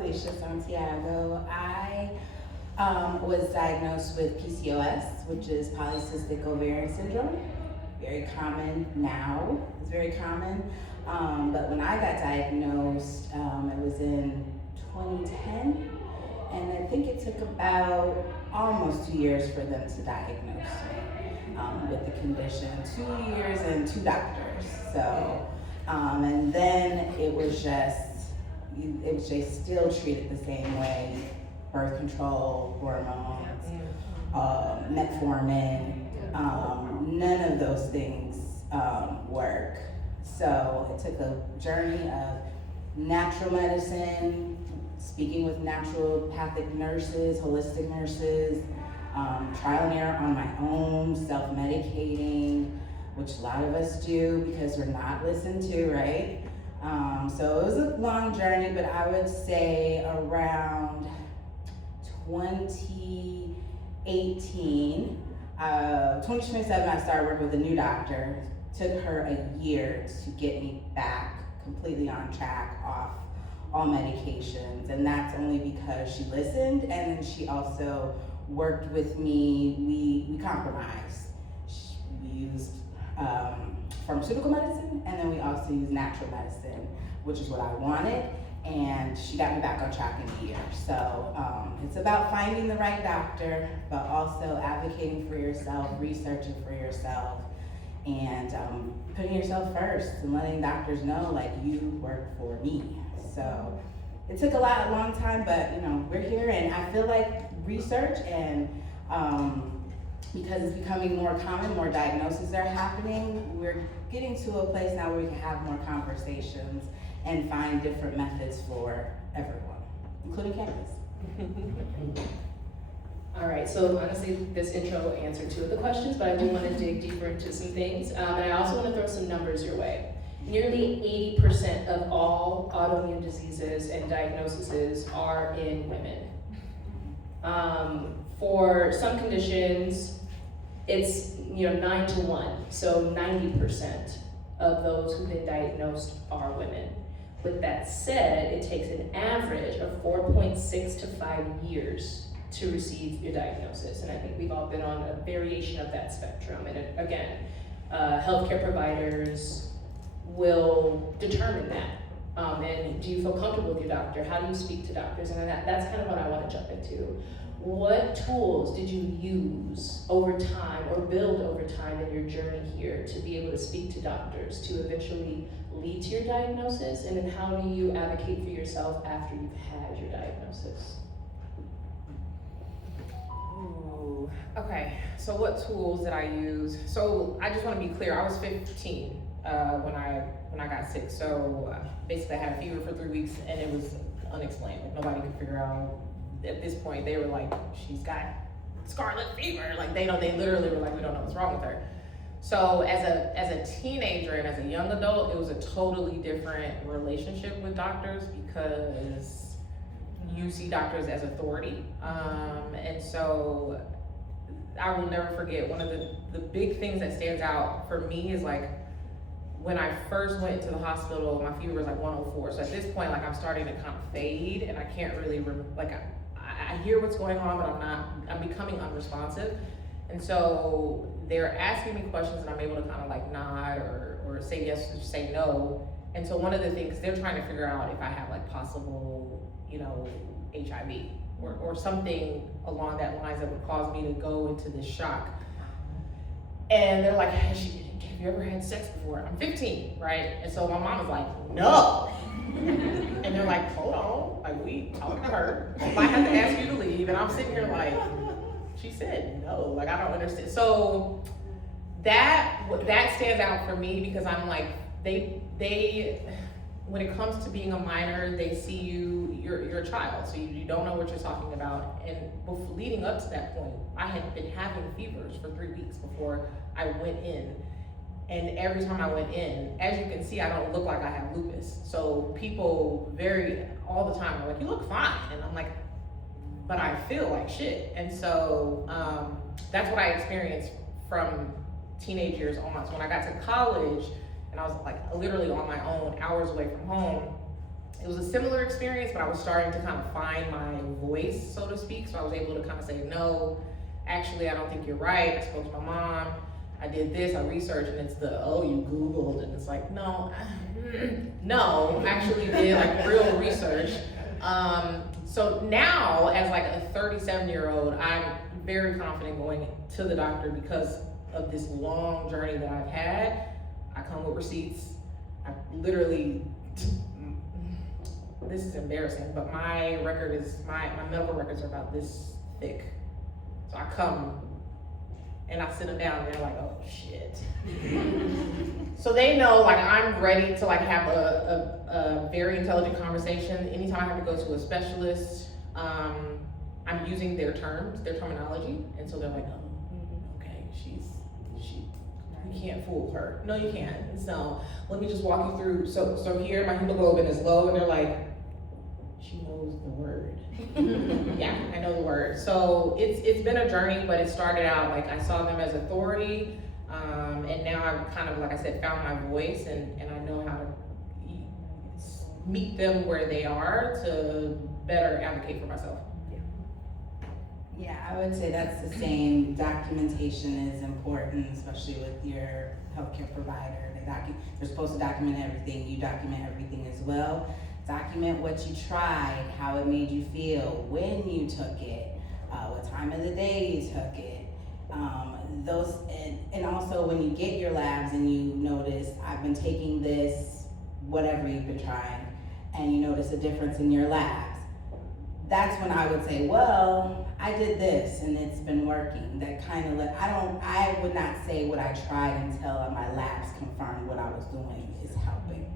Felicia Santiago. I was diagnosed with PCOS, which is polycystic ovarian syndrome. Very common now. It's very common. But when I got diagnosed, it was in 2010, and I think it took about almost 2 years for them to diagnose me with the condition. 2 years and 2 doctors. So, and then it was just still treated the same way: birth control, hormones, metformin. None of those things work. So it took a journey of natural medicine, speaking with naturopathic nurses, holistic nurses, trial and error on my own, self-medicating, which a lot of us do because we're not listened to, right? So it was a long journey, but I would say around 2018, 2027, I started working with a new doctor. Took her a year to get me back completely on track, off all medications, and that's only because she listened, and then she also worked with me. We compromised. We used pharmaceutical medicine, and then we also used natural medicine, which is what I wanted, and she got me back on track in a year. So it's about finding the right doctor, but also advocating for yourself, researching for yourself, and putting yourself first and letting doctors know, like, you work for me. So it took a long time, but we're here, and I feel like research and because it's becoming more common, more diagnoses are happening, we're getting to a place now where we can have more conversations and find different methods for everyone, including cannabis. All right, so honestly, this intro answered 2 of the questions, but I do want to dig deeper into some things. And I also want to throw some numbers your way. Nearly 80% of all autoimmune diseases and diagnoses are in women. For some conditions, it's 9 to 1, so 90% of those who've been diagnosed are women. With that said, it takes an average of 4.6 to 5 years to receive your diagnosis, and I think we've all been on a variation of that spectrum. And again, healthcare providers will determine that. And do you feel comfortable with your doctor? How do you speak to doctors? And that's kind of what I want to jump into. What tools did you use over time or build over time in your journey here to be able to speak to doctors to eventually lead to your diagnosis? And then how do you advocate for yourself after you've had your diagnosis? Ooh, okay, so what tools did I use? So I just want to be clear, I was 15 when I got sick. So basically I had a fever for 3 weeks and it was unexplained. Like, nobody could figure out. At this point, they were like, she's got scarlet fever. Like, they literally were like, we don't know what's wrong with her. So as a teenager and as a young adult, it was a totally different relationship with doctors because you see doctors as authority. And so I will never forget, one of the big things that stands out for me is, like, when I first went to the hospital, my fever was like 104. So at this point, like, I'm starting to kind of fade and I can't really, I hear what's going on, but I'm becoming unresponsive. And so they're asking me questions and I'm able to kind of like nod or say yes or say no. And so one of the things, they're trying to figure out if I have like possible, HIV or something along that lines that would cause me to go into this shock. And they're like, have you ever had sex before? I'm 15, right? And so my mom was like, no. And they're like, hold on, like, we talking to her. I might have to ask you to leave. And I'm sitting here like, she said no, like, I don't understand. So that stands out for me because I'm like, they when it comes to being a minor, they see you're a child, so you don't know what you're talking about. And leading up to that point, I had been having fevers for 3 weeks before I went in. And every time I went in, as you can see, I don't look like I have lupus. So people all the time are like, you look fine. And I'm like, but I feel like shit. And so that's what I experienced from teenage years on. So when I got to college and I was like literally on my own, hours away from home, it was a similar experience, but I was starting to kind of find my voice, so to speak. So I was able to kind of say, no, actually, I don't think you're right. I spoke to my mom. I did this, I researched, and it's you Googled, and it's like, no, I actually did like real research. So now, as like a 37-year-old, I'm very confident going to the doctor because of this long journey that I've had. I come with receipts. I literally, this is embarrassing, but my medical records are about this thick. So I come and I sit them down and they're like, oh shit. So they know like I'm ready to like have a very intelligent conversation. Anytime I have to go to a specialist, I'm using their terms, their terminology. And so they're like, oh, okay, you can't fool her. No, you can't. So let me just walk you through. So here my hemoglobin is low and they're like, she knows the word. Yeah, I know the word. So it's been a journey, but it started out like I saw them as authority, and now I've kind of, like I said, found my voice, and I know how to meet them where they are to better advocate for myself. Yeah, I would say that's the same. Documentation is important, especially with your healthcare provider. They're supposed to document everything. You document everything as well. Document what you tried, how it made you feel, when you took it, what time of the day you took it. And also when you get your labs and you notice, I've been taking this, whatever you've been trying, and you notice a difference in your labs. That's when I would say, well, I did this and it's been working. That kind of, I would not say what I tried until my labs confirmed what I was doing is helping.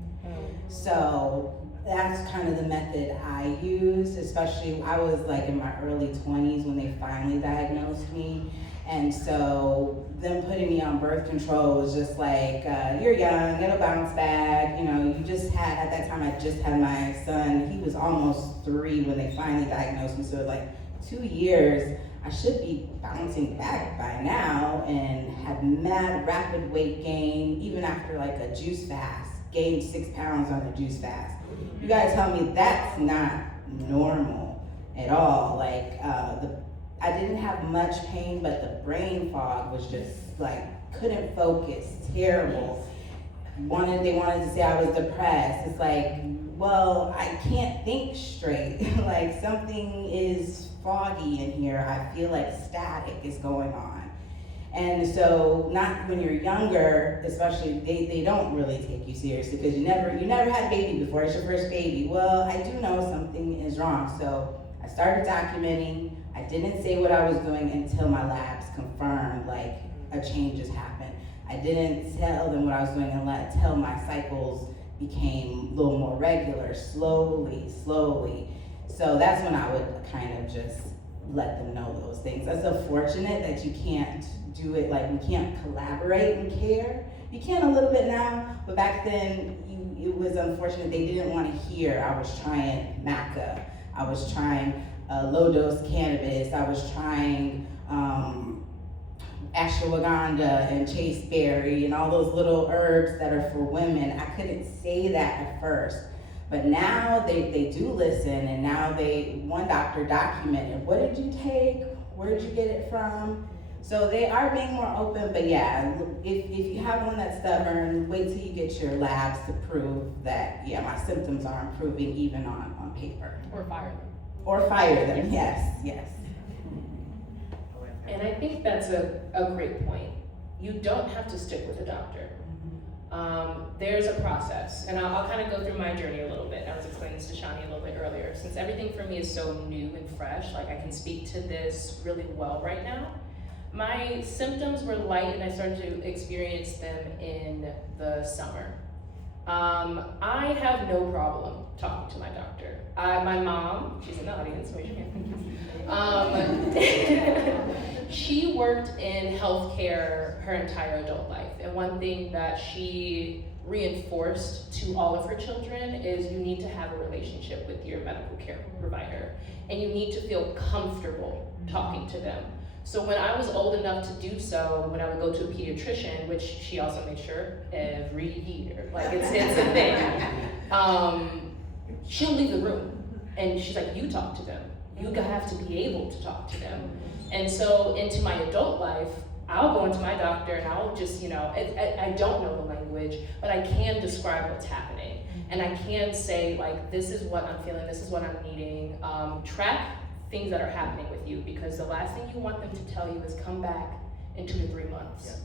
So that's kind of the method I used, especially I was like in my early 20s when they finally diagnosed me. And so them putting me on birth control was just like, you're young, it'll bounce back. You know, you just had, at that time I just had my son, he was almost 3 when they finally diagnosed me. So like 2 years, I should be bouncing back by now, and had mad rapid weight gain, even after like a juice fast, gained 6 pounds on a juice fast. You guys tell me that's not normal at all. Like I didn't have much pain, but the brain fog was just like, couldn't focus, terrible. They wanted to say I was depressed. It's like, well, I can't think straight. Like something is foggy in here. I feel like static is going on. And so, not when you're younger, especially, they don't really take you seriously because you never had a baby before. It's your first baby. Well, I do know something is wrong. So I started documenting. I didn't say what I was doing until my labs confirmed like a change has happened. I didn't tell them what I was doing until my cycles became a little more regular, slowly. So that's when I would kind of just let them know those things. That's unfortunate that you can't do it, like we can't collaborate and care. You can a little bit now, but back then it was unfortunate they didn't want to hear I was trying maca, I was trying low dose cannabis, I was trying ashwagandha and chasteberry and all those little herbs that are for women. I couldn't say that at first. But now they do listen, and now one doctor documented, what did you take? Where did you get it from? So they are being more open, but yeah, if you have one that's stubborn, wait till you get your labs to prove that, yeah, my symptoms are improving even on paper. Or fire them. Or fire them, yes. And I think that's a great point. You don't have to stick with a doctor. There's a process, and I'll kind of go through my journey a little bit. I was explaining this to Shawnee a little bit earlier. Since everything for me is so new and fresh, like I can speak to this really well right now. My symptoms were light, and I started to experience them in the summer. I have no problem talking to my doctor. My mom, she's in the audience, raise your hand. She worked in healthcare her entire adult life, and one thing that she reinforced to all of her children is you need to have a relationship with your medical care provider, and you need to feel comfortable talking to them. So when I was old enough to do so, when I would go to a pediatrician, which she also made sure every year, like it's a thing, she'll leave the room. And she's like, you talk to them. You have to be able to talk to them. And so into my adult life, I'll go into my doctor and I'll just, I don't know the language, but I can describe what's happening. And I can say, like, this is what I'm feeling, this is what I'm needing. Track things that are happening with you, because the last thing you want them to tell you is come back in 2 to 3 months. Yeah.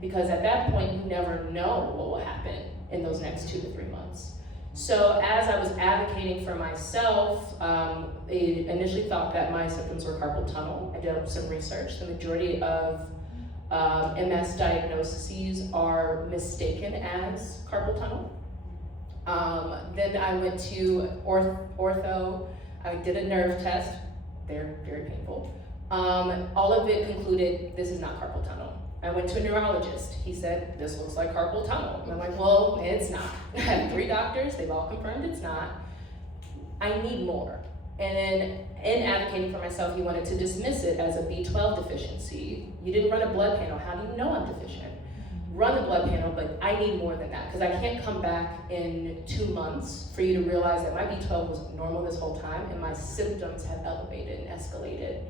Because at that point, you never know what will happen in those next 2 to 3 months. So as I was advocating for myself, they initially thought that my symptoms were carpal tunnel. I did some research. The majority of MS diagnoses are mistaken as carpal tunnel. Then I went to ortho. I did a nerve test. They're very painful. All of it concluded this is not carpal tunnel. I went to a neurologist. He said, this looks like carpal tunnel. And I'm like, well, it's not. I have 3 doctors. They've all confirmed it's not. I need more. And then in advocating for myself, he wanted to dismiss it as a B12 deficiency. You didn't run a blood panel. How do you know I'm deficient? Run the blood panel, but I need more than that, because I can't come back in 2 months for you to realize that my B12 was normal this whole time and my symptoms have elevated and escalated.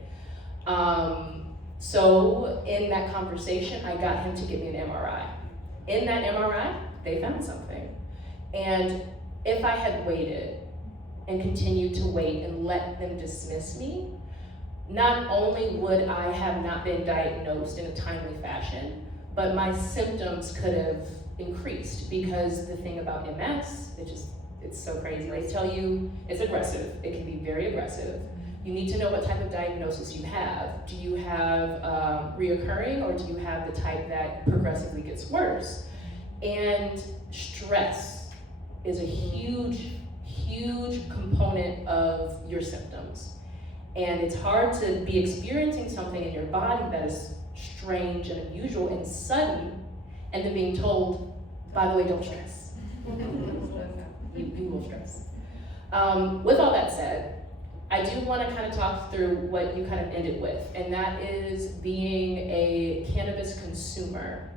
So in that conversation, I got him to give me an MRI. In that MRI, they found something. And if I had waited and continued to wait and let them dismiss me, not only would I have not been diagnosed in a timely fashion, but my symptoms could have increased, because the thing about MS, it's so crazy. They tell you it's aggressive. It can be very aggressive. You need to know what type of diagnosis you have. Do you have reoccurring, or do you have the type that progressively gets worse? And stress is a huge, huge component of your symptoms. And it's hard to be experiencing something in your body that is strange and unusual and sudden, and then being told, by the way, don't stress. You will stress. With all that said, I do want to kind of talk through what you kind of ended with, and that is being a cannabis consumer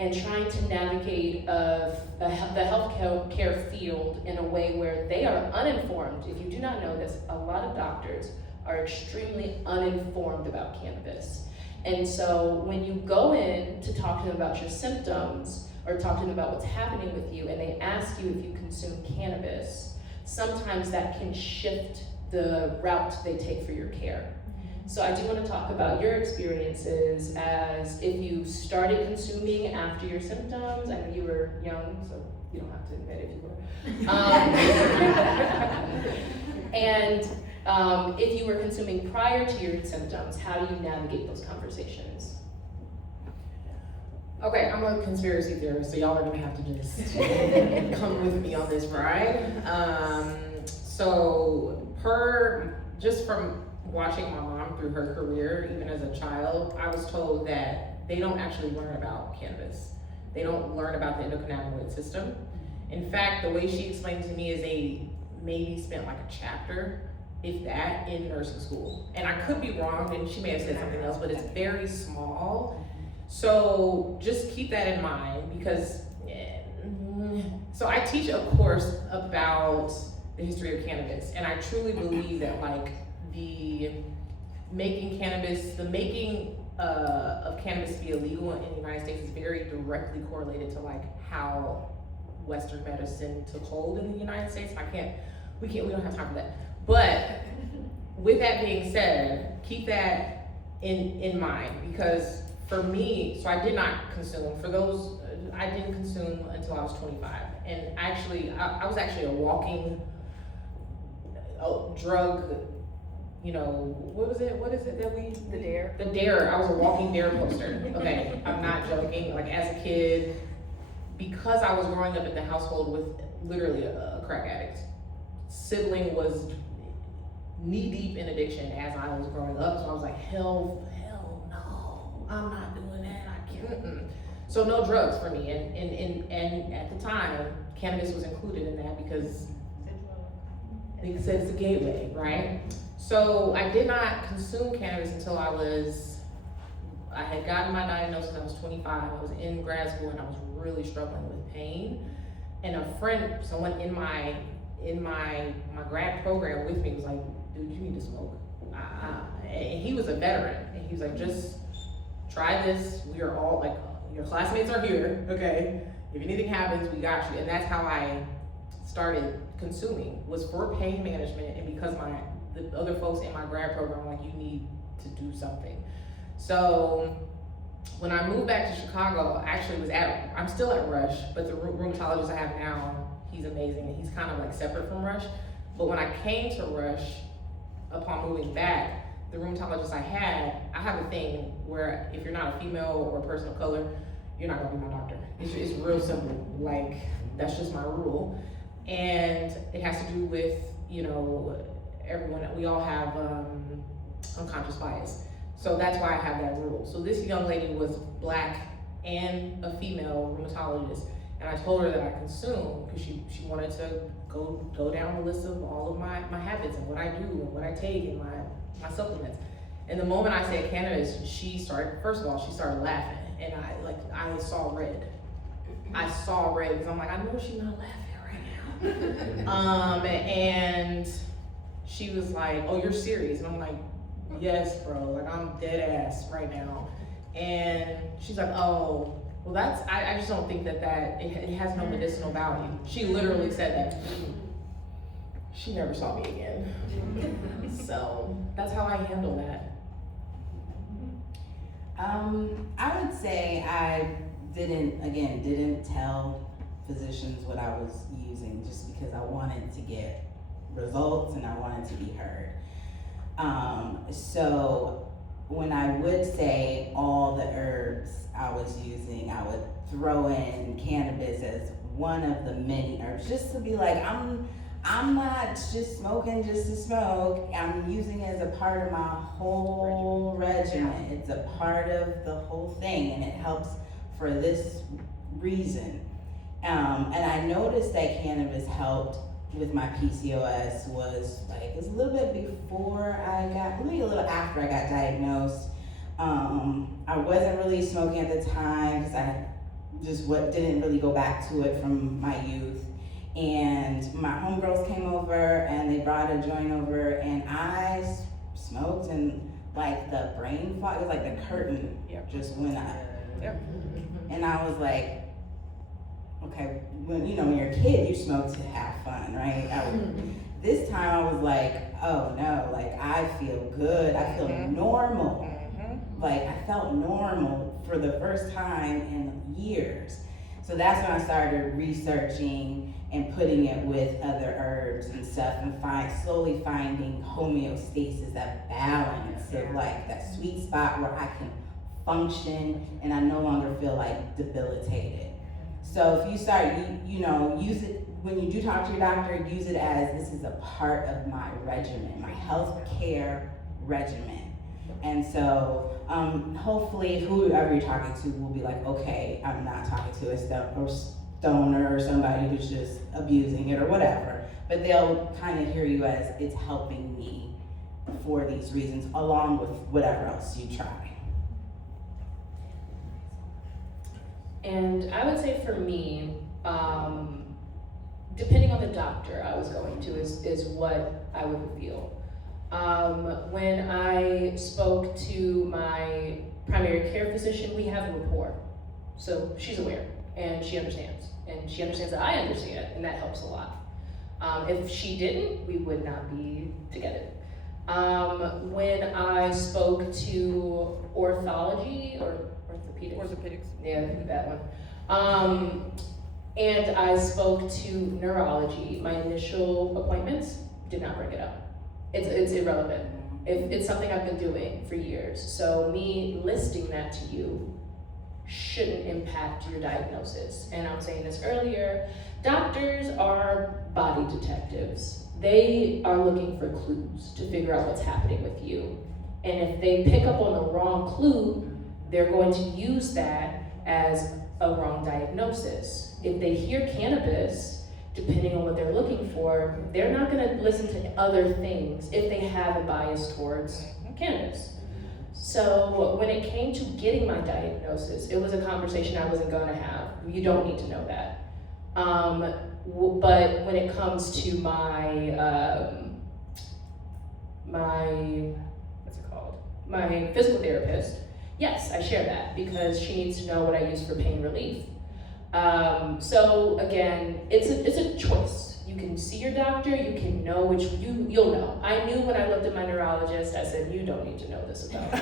and trying to navigate the healthcare field in a way where they are uninformed. If you do not know this, a lot of doctors are extremely uninformed about cannabis. And so when you go in to talk to them about your symptoms or talk to them about what's happening with you, and they ask you if you consume cannabis, sometimes that can shift the route they take for your care. So I do want to talk about your experiences, as if you started consuming after your symptoms. I know you were young, so you don't have to admit if you were. And if you were consuming prior to your symptoms, how do you navigate those conversations? Okay, I'm a conspiracy theorist, so y'all are gonna have to just come with me on this ride. Just from watching my mom through her career, even as a child, I was told that they don't actually learn about cannabis. They don't learn about the endocannabinoid system. In fact, the way she explained to me is they maybe spent like a chapter, if that, in nursing school. And I could be wrong, and she may have said something else, but it's very small. So just keep that in mind, because, so I teach a course about the history of cannabis, and I truly believe that like the making of cannabis be illegal in the United States is very directly correlated to like how Western medicine took hold in the United States. We don't have time for that. But with that being said, keep that in mind, because for me, so I did not consume. I didn't consume until I was 25, and actually, I was actually a walking drug. What is it that we? The dare. The dare. I was a walking dare poster. Okay, I'm not joking. Like as a kid, because I was growing up in the household with literally a crack addict. Sibling was knee deep in addiction as I was growing up, so I was like, hell no, I'm not doing that. I can't. So no drugs for me, and at the time, cannabis was included in that because they said it's a gateway, right? So I did not consume cannabis until I had gotten my diagnosis. I was 25. I was in grad school and I was really struggling with pain. And someone in my in my grad program with me was like, dude, you need to smoke. And he was a veteran, and he was like, just try this. We are all like, your classmates are here, okay? If anything happens, we got you. And that's how I started consuming, was for pain management, and because the other folks in my grad program were like, you need to do something. So when I moved back to Chicago, I actually I'm still at Rush, but the rheumatologist I have now, he's amazing, and he's kind of like separate from Rush. But when I came to Rush, upon moving back, the rheumatologist I have a thing where if you're not a female or a person of color, you're not gonna be my doctor. It's real simple, like, that's just my rule. And it has to do with, you know, we all have unconscious bias. So that's why I have that rule. So this young lady was Black and a female rheumatologist, and I told her that I consume because she wanted to go down the list of all of my habits and what I do and what I take and my supplements. And the moment I said cannabis, she started laughing, and I saw red. I saw red because I'm like, I know she's not laughing right now. And she was like, oh, you're serious? And I'm like, yes, bro, like I'm dead ass right now. And she's like, oh, well I just don't think that it has no medicinal value. She literally said that. She never saw me again. So that's how I handle that. I would say I didn't tell physicians what I was using just because I wanted to get results and I wanted to be heard. So when I would say all the herbs I was using, I would throw in cannabis as one of the many herbs, just to be like, I'm not just smoking just to smoke. I'm using it as a part of my whole regimen. It's a part of the whole thing, and it helps for this reason. And I noticed that cannabis helped with my PCOS it was a little bit before maybe a little after I got diagnosed. I wasn't really smoking at the time because I just didn't really go back to it from my youth. And my homegirls came over and they brought a joint over and I smoked, and like the brain fog, it was like the curtain just went up. Yep. And I was like, okay, when you're a kid, you smoke to have fun, right? This time I was like, oh no, like I feel good, I feel normal. Like I felt normal for the first time in years. So that's when I started researching and putting it with other herbs and stuff, and slowly finding homeostasis, that balance of like that sweet spot where I can function and I no longer feel like debilitated. So if you start, use it, when you do talk to your doctor, use it as this is a part of my regimen, my health care regimen. And so hopefully whoever you're talking to will be like, okay, I'm not talking to a stoner or somebody who's just abusing it or whatever, but they'll kind of hear you as it's helping me for these reasons, along with whatever else you try. And I would say for me, depending on the doctor I was going to is what I would feel. When I spoke to my primary care physician, we have a rapport. So she's aware and she understands. And she understands that I understand, and that helps a lot. If she didn't, we would not be together. When I spoke to orthology or orthopedics. Yeah, that one. And I spoke to neurology. My initial appointments did not bring it up. It's irrelevant. It's something I've been doing for years. So me listing that to you shouldn't impact your diagnosis. And I was saying this earlier, doctors are body detectives. They are looking for clues to figure out what's happening with you. And if they pick up on the wrong clue, they're going to use that as a wrong diagnosis. If they hear cannabis, depending on what they're looking for, they're not gonna listen to other things if they have a bias towards cannabis. So when it came to getting my diagnosis, it was a conversation I wasn't gonna have. You don't need to know that. but when it comes to my my physical therapist, yes, I share that because she needs to know what I use for pain relief. So again, it's a choice. You can see your doctor, you can know which, you'll know. I knew when I looked at my neurologist, I said, you don't need to know this about me.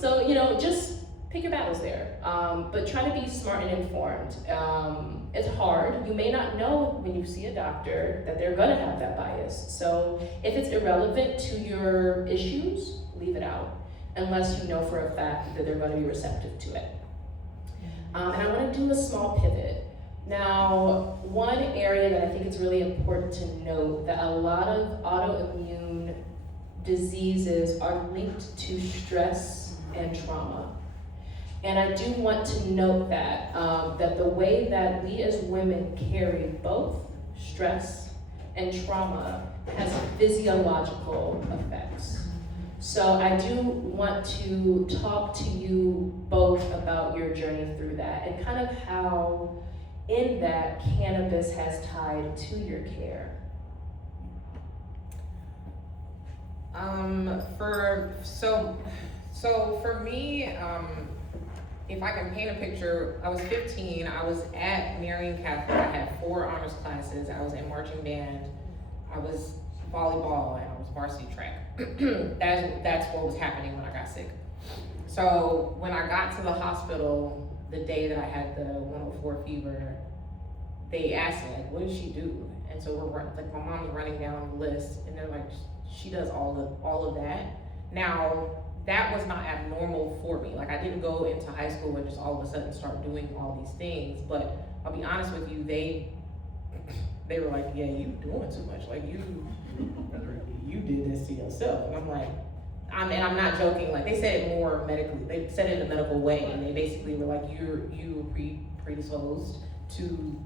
So, just pick your battles there. But try to be smart and informed. It's hard. You may not know when you see a doctor that they're gonna have that bias. So if it's irrelevant to your issues, leave it out, unless you know for a fact that they're gonna be receptive to it. And I wanna do a small pivot. Now, one area that I think it's really important to note that a lot of autoimmune diseases are linked to stress and trauma. And I do want to note that, that the way that we as women carry both stress and trauma has physiological effects. So I do want to talk to you both about your journey through that and kind of how in that cannabis has tied to your care. For me, if I can paint a picture, I was 15, I was at Marian Catholic, I had 4 honors classes, I was in marching band, I was volleyball, and I was varsity track. That's what was happening when I got sick. So when I got to the hospital, the day that I had the 104 fever, they asked me, like, what does she do? And so my mom was running down the list, and they're like, she does all of that. Now, that was not abnormal for me. Like, I didn't go into high school and just all of a sudden start doing all these things. But I'll be honest with you, they were like, yeah, you doing too much. Like, you did this to yourself. And I'm like, I'm not joking. Like, they said it more medically. They said it in a medical way, and they basically were like, you were predisposed to,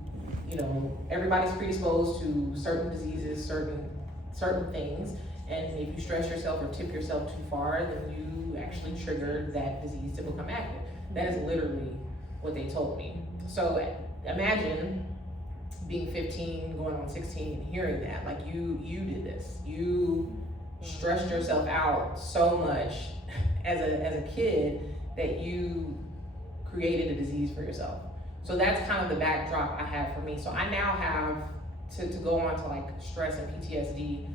everybody's predisposed to certain diseases, certain things. And if you stress yourself or tip yourself too far, then you actually triggered that disease to become active. That is literally what they told me. So imagine being 15, going on 16, and hearing that. Like, you did this. You stressed yourself out so much as a kid that you created a disease for yourself. So that's kind of the backdrop I have for me. So I now have to go on to like stress and PTSD.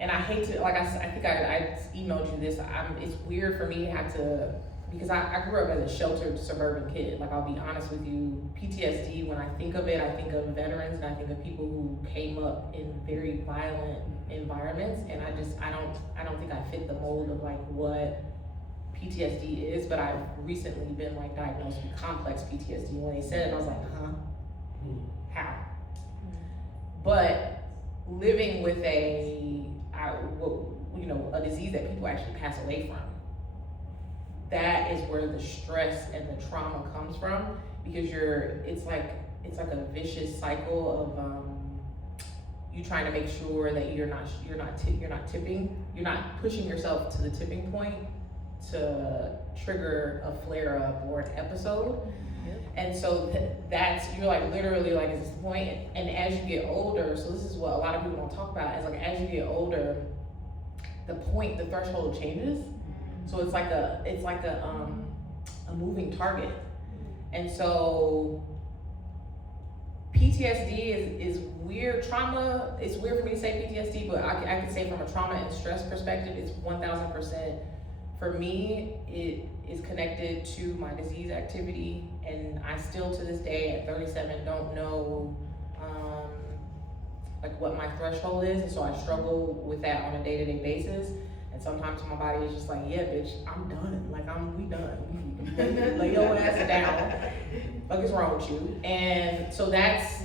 And I hate to, like I think I emailed you this. It's weird for me to have to, because I grew up as a sheltered suburban kid. Like, I'll be honest with you, PTSD, when I think of it, I think of veterans and I think of people who came up in very violent environments. And I don't think I fit the mold of like what PTSD is, but I've recently been like diagnosed with complex PTSD. When they said it, I was like, huh? How? But living with a disease that people actually pass away from, that is where the stress and the trauma comes from, because it's like a vicious cycle of you trying to make sure that you're not pushing yourself to the tipping point to trigger a flare up or an episode. And so you're like literally like, is this the point? And as you get older, so this is what a lot of people don't talk about, is like as you get older, the threshold changes. So it's like a moving target. And so PTSD is weird. Trauma, it's weird for me to say PTSD, but I can say from a trauma and stress perspective, it's 1000%. For me, it is connected to my disease activity, and I still to this day at 37 don't know like what my threshold is, and so I struggle with that on a day-to-day basis. And sometimes my body is just like, yeah, bitch, I'm done. Like, we done. Lay your ass down. What is wrong with you? And so that's,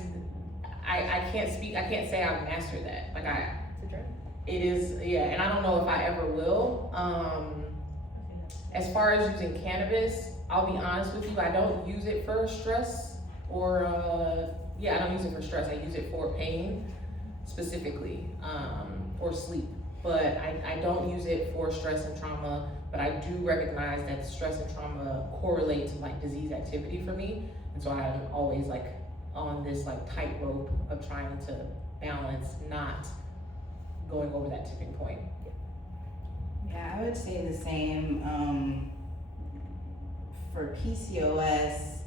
I can't say I've mastered that. Like, It's a journey. It is, yeah, and I don't know if I ever will. As far as using cannabis, I'll be honest with you, I don't use it for stress or, I don't use it for stress. I use it for pain specifically, or sleep. But I don't use it for stress and trauma but I do recognize that stress and trauma correlate to like disease activity for me. And so I'm always like on this like tightrope of trying to balance not going over that tipping point. Yeah, I would say the same. For PCOS,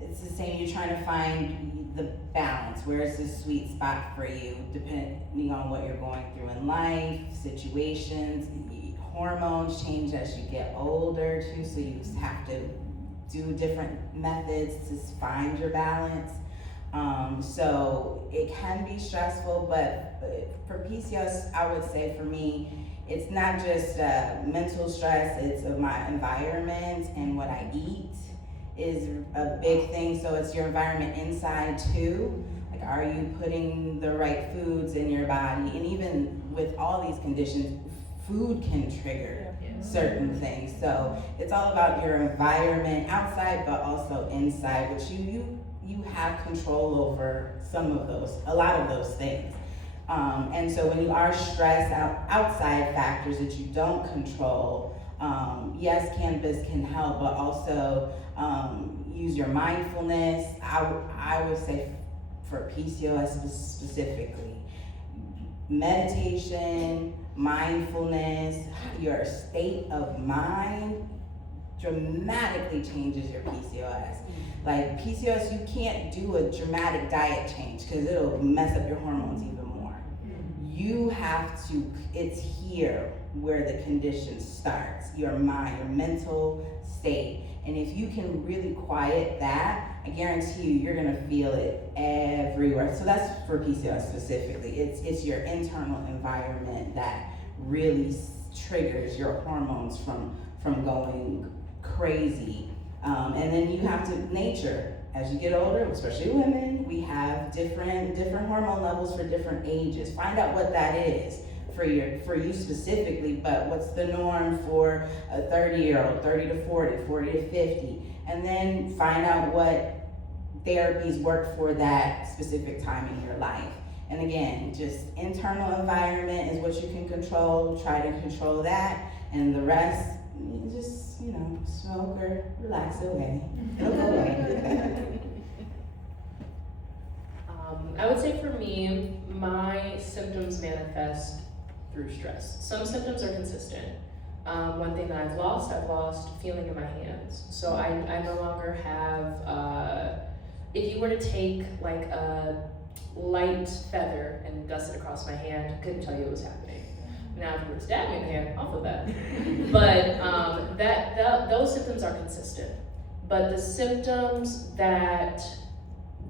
it's the same. You're trying to find the balance. Where's the sweet spot for you, depending on what you're going through in life, situations. Hormones change as you get older too, so you have to do different methods to find your balance. So it can be stressful, but for PCOS, I would say for me, it's not just mental stress, it's my environment and what I eat is a big thing. So it's your environment inside too. Like, are you putting the right foods in your body? And even with all these conditions, food can trigger certain things. So it's all about your environment outside, but also inside, which you have control over a lot of those things. And so when you are stressed outside factors that you don't control, yes, cannabis can help, but also use your mindfulness. I would say for PCOS specifically, meditation, mindfulness, your state of mind dramatically changes your PCOS. Like PCOS, you can't do a dramatic diet change because it'll mess up your hormones even more. You have to, it's here where the condition starts, your mind, your mental state. And if you can really quiet that, I guarantee you're gonna feel it everywhere. So that's for PCOS specifically. It's your internal environment that really triggers your hormones from going crazy. And then you have to, nature, as you get older, especially women, we have different hormone levels for different ages. Find out what that is for you specifically, but what's the norm for a 30-year-old, 30 to 40, 40 to 50, and then find out what therapies work for that specific time in your life. And again, just internal environment is what you can control. Try to control that, and the rest, just, smoke or relax away. It'll go away. I would say for me, my symptoms manifest through stress. Some symptoms are consistent. One thing that I've lost feeling in my hands. So I no longer have, if you were to take like a light feather and dust it across my hand, I couldn't tell you what was happening. Now, if you were to stab me in the hand, I'll feel bad. But those symptoms are consistent. But the symptoms that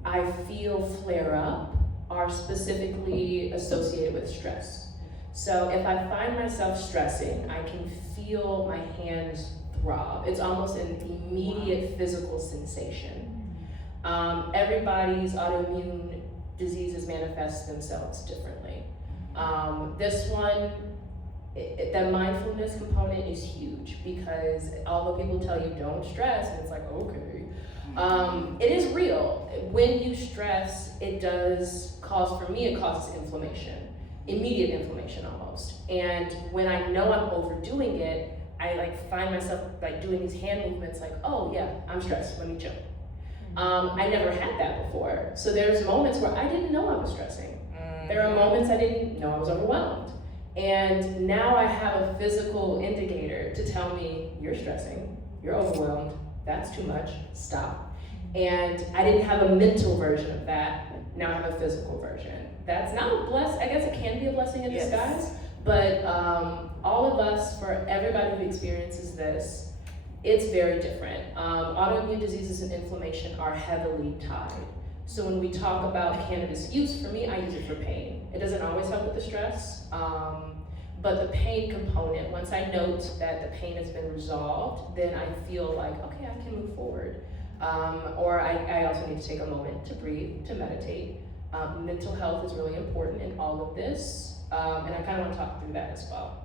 I feel flare up are specifically associated with stress. So if I find myself stressing, I can feel my hands throb. It's almost an immediate physical sensation. Everybody's autoimmune diseases manifest themselves differently. This one, the mindfulness component is huge, because although people tell you don't stress, and it's like, okay, it is real. When you stress, it does cause, for me, it causes inflammation, immediate inflammation almost. And when I know I'm overdoing it, I find myself doing these hand movements like, oh yeah, I'm stressed, let me chill. I never had that before. So there's moments where I didn't know I was stressing. There are moments I didn't know I was overwhelmed. And now I have a physical indicator to tell me, you're stressing, you're overwhelmed, that's too much, stop. And I didn't have a mental version of that, now I have a physical version. That's not a blessing, I guess it can be a blessing in disguise, but all of us, for everybody who experiences this, it's very different. Autoimmune diseases and inflammation are heavily tied. So when we talk about cannabis use, for me, I use it for pain. It doesn't always help with the stress, but the pain component, once I note that the pain has been resolved, then I feel like, okay, I can move forward. Or I also need to take a moment to breathe, to meditate. Mental health is really important in all of this, and I kind of want to talk through that as well.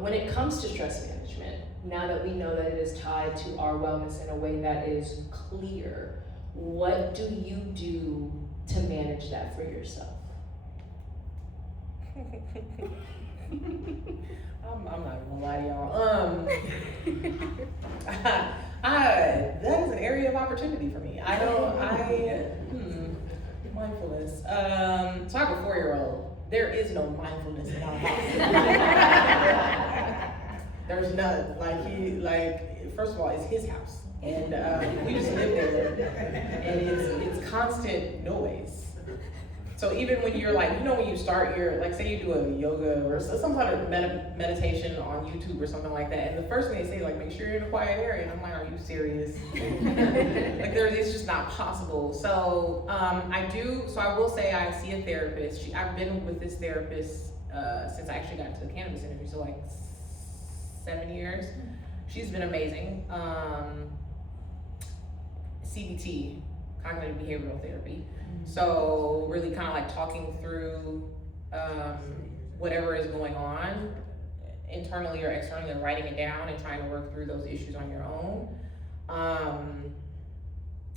When it comes to stress management, now that we know that it is tied to our wellness in a way that is clear, what do you do to manage that for yourself? I'm not gonna lie to y'all. That is an area of opportunity for me. Mindfulness. So I have a 4-year-old. There is no mindfulness in our house. There's none. First of all, it's his house, and we just live there, and it's constant noise. So even when you're when you start your, say you do a yoga or some kind of meditation on YouTube or something like that, and the first thing they say is make sure you're in a quiet area, and I'm like, are you serious? It's just not possible. So I will say I see a therapist. I've been with this therapist since I actually got into the cannabis industry, so 7 years. She's been amazing. CBT, cognitive behavioral therapy. So really kind of talking through whatever is going on internally or externally, and writing it down and trying to work through those issues on your own.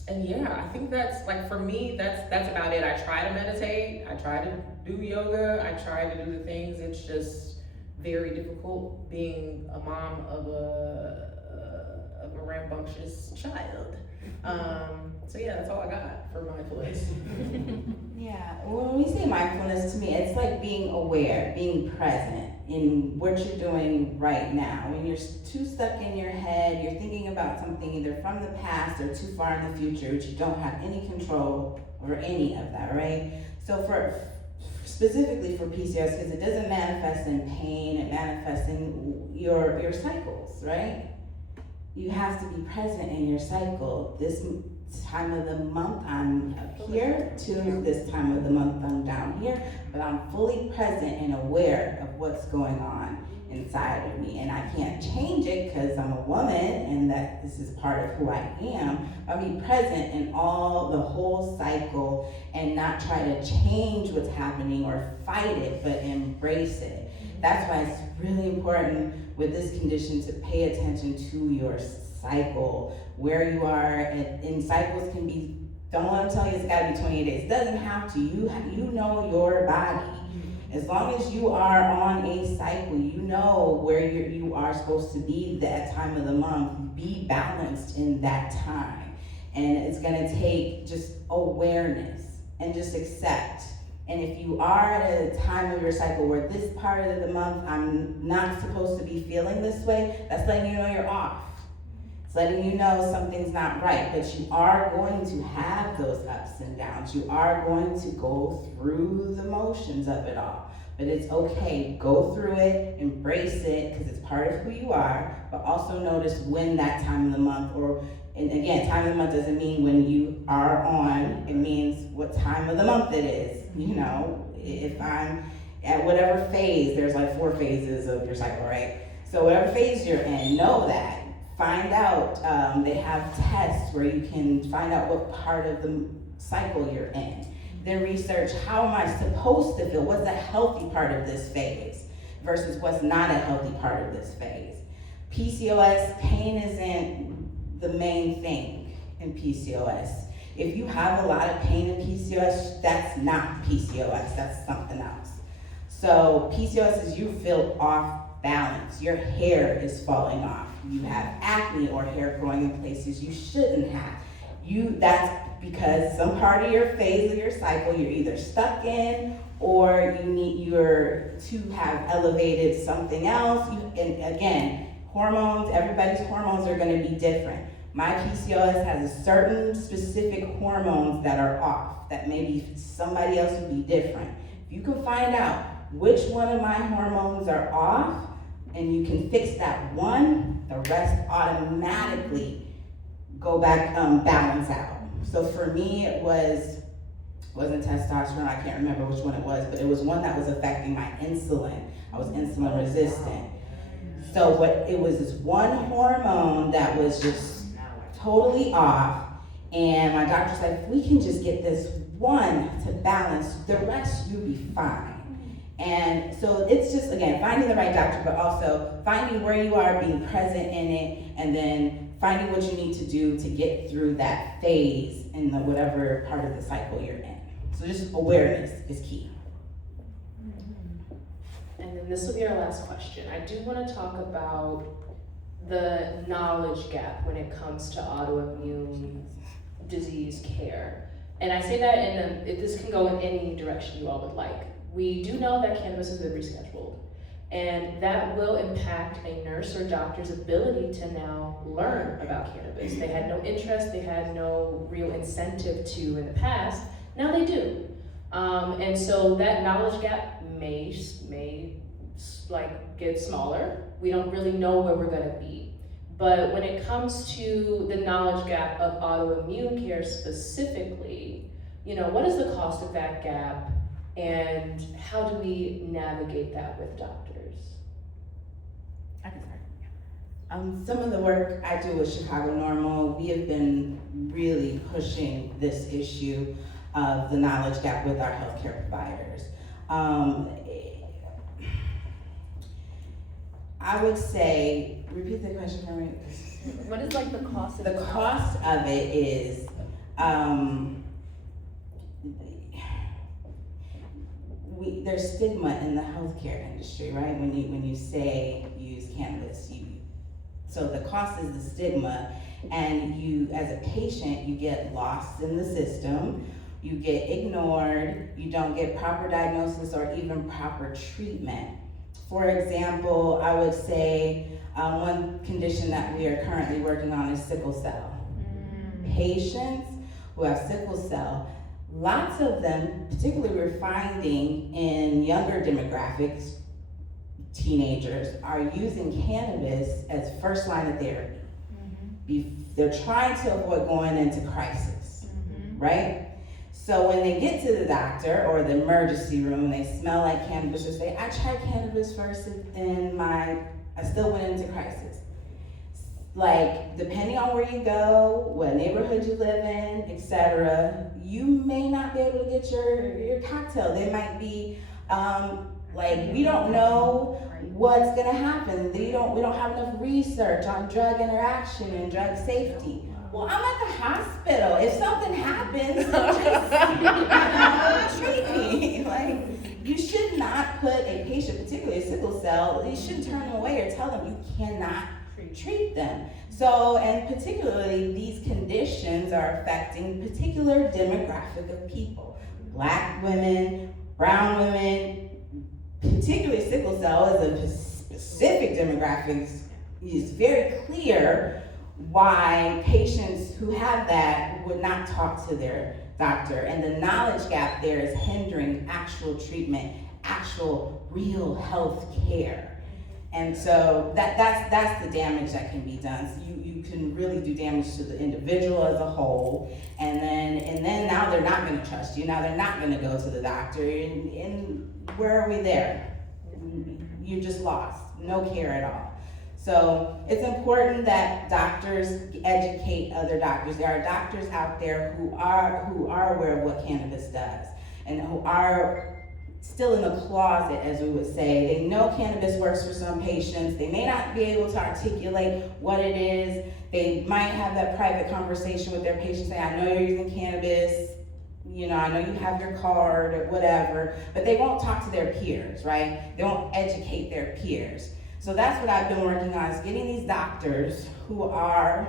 And yeah, I think that's for me, that's about it. I try to meditate, I try to do yoga, I try to do the things. It's just very difficult being a mom of a rambunctious child. So yeah, that's all I got for mindfulness. Yeah, when we say mindfulness, to me, it's being aware, being present in what you're doing right now. When you're too stuck in your head, you're thinking about something either from the past or too far in the future, which you don't have any control over any of that, right? So specifically for PCOS, because it doesn't manifest in pain, it manifests in your cycles, right? You have to be present in your cycle. This time of the month I'm up here, to this time of the month I'm down here, but I'm fully present and aware of what's going on inside of me. And I can't change it because I'm a woman and that this is part of who I am. I'll be present in the whole cycle and not try to change what's happening or fight it, but embrace it. That's why it's really important with this condition to pay attention to your cycle, where you are, and cycles can be, don't let them tell you it's gotta be 28 days. It doesn't have to. You know your body. As long as you are on a cycle, you know where you are supposed to be that time of the month. Be balanced in that time. And it's gonna take just awareness and just accept. And if you are at a time of your cycle where this part of the month I'm not supposed to be feeling this way, that's letting you know you're off. It's letting you know something's not right, but you are going to have those ups and downs. You are going to go through the motions of it all. But it's okay, go through it, embrace it, because it's part of who you are, but also notice when that time of the month, and again, time of the month doesn't mean when you are on, it means what time of the month it is. You know, if I'm at whatever phase, there's 4 phases of your cycle, right? So whatever phase you're in, know that. Find out, they have tests where you can find out what part of the cycle you're in. Then research, how am I supposed to feel? What's a healthy part of this phase versus what's not a healthy part of this phase? PCOS, pain isn't the main thing in PCOS. If you have a lot of pain in PCOS, that's not PCOS, that's something else. So PCOS is you feel off balance. Your hair is falling off. You have acne or hair growing in places you shouldn't have. That's because some part of your phase of your cycle you're either stuck in or you're to have elevated something else. And again, hormones, everybody's hormones are going to be different. My PCOS has a certain specific hormones that are off, that maybe somebody else would be different. If you can find out which one of my hormones are off, and you can fix that one, the rest automatically go back, balance out. So for me, it wasn't testosterone, I can't remember which one it was, but it was one that was affecting my insulin. I was insulin resistant. So it was this one hormone that was just totally off, and my doctor said, if we can just get this one to balance, the rest you'll be fine. And so it's just, again, finding the right doctor, but also finding where you are, being present in it, and then finding what you need to do to get through that phase in whatever part of the cycle you're in. So just awareness is key. And then this will be our last question. I do want to talk about the knowledge gap when it comes to autoimmune disease care. And I say that this can go in any direction you all would like. We do know that cannabis has been rescheduled, and that will impact a nurse or doctor's ability to now learn about cannabis. They had no interest, they had no real incentive to in the past, now they do. And so that knowledge gap may like get smaller. We don't really know where we're gonna be. But when it comes to the knowledge gap of autoimmune care specifically, you know, what is the cost of that gap, and how do we navigate that with doctors? I can start. Some of the work I do with Chicago Normal, we have been really pushing this issue of the knowledge gap with our healthcare providers. I would say, repeat the question for me. What is like the cost of The cost of it is, there's stigma in the healthcare industry, right? When you say use cannabis, so the cost is the stigma, and you, as a patient, you get lost in the system, you get ignored, you don't get proper diagnosis or even proper treatment. For example, I would say one condition that we are currently working on is sickle cell. Patients who have sickle cell, lots of them, particularly we're finding in younger demographics, teenagers, are using cannabis as first line of therapy. They're trying to avoid going into crisis, right? So when they get to the doctor or the emergency room, they smell like cannabis, or say, I tried cannabis first and I still went into crisis. Like, depending on where you go, what neighborhood you live in, etc., you may not be able to get your cocktail. They might be, we don't know what's gonna happen. We don't have enough research on drug interaction and drug safety. Well, I'm at the hospital. If something happens, just treat me. Like, you should not put a patient, particularly a sickle cell, you shouldn't turn them away or tell them you cannot treat them. So, and particularly these conditions are affecting particular demographic of people. Black women, brown women, particularly sickle cell is a specific demographic. It's very clear why patients who have that would not talk to their doctor, and the knowledge gap there is hindering actual treatment, actual real health care. And so that's the damage that can be done. So you can really do damage to the individual as a whole, and then now they're not going to trust you. Now they're not going to go to the doctor, and where are we there? You're just lost, no care at all. So it's important that doctors educate other doctors. There are doctors out there who are aware of what cannabis does, and who are still in the closet, as we would say. They know cannabis works for some patients. They may not be able to articulate what it is. They might have that private conversation with their patient, say, I know you're using cannabis, you know, I know you have your card or whatever, but they won't talk to their peers, right? They won't educate their peers. So that's what I've been working on, is getting these doctors who are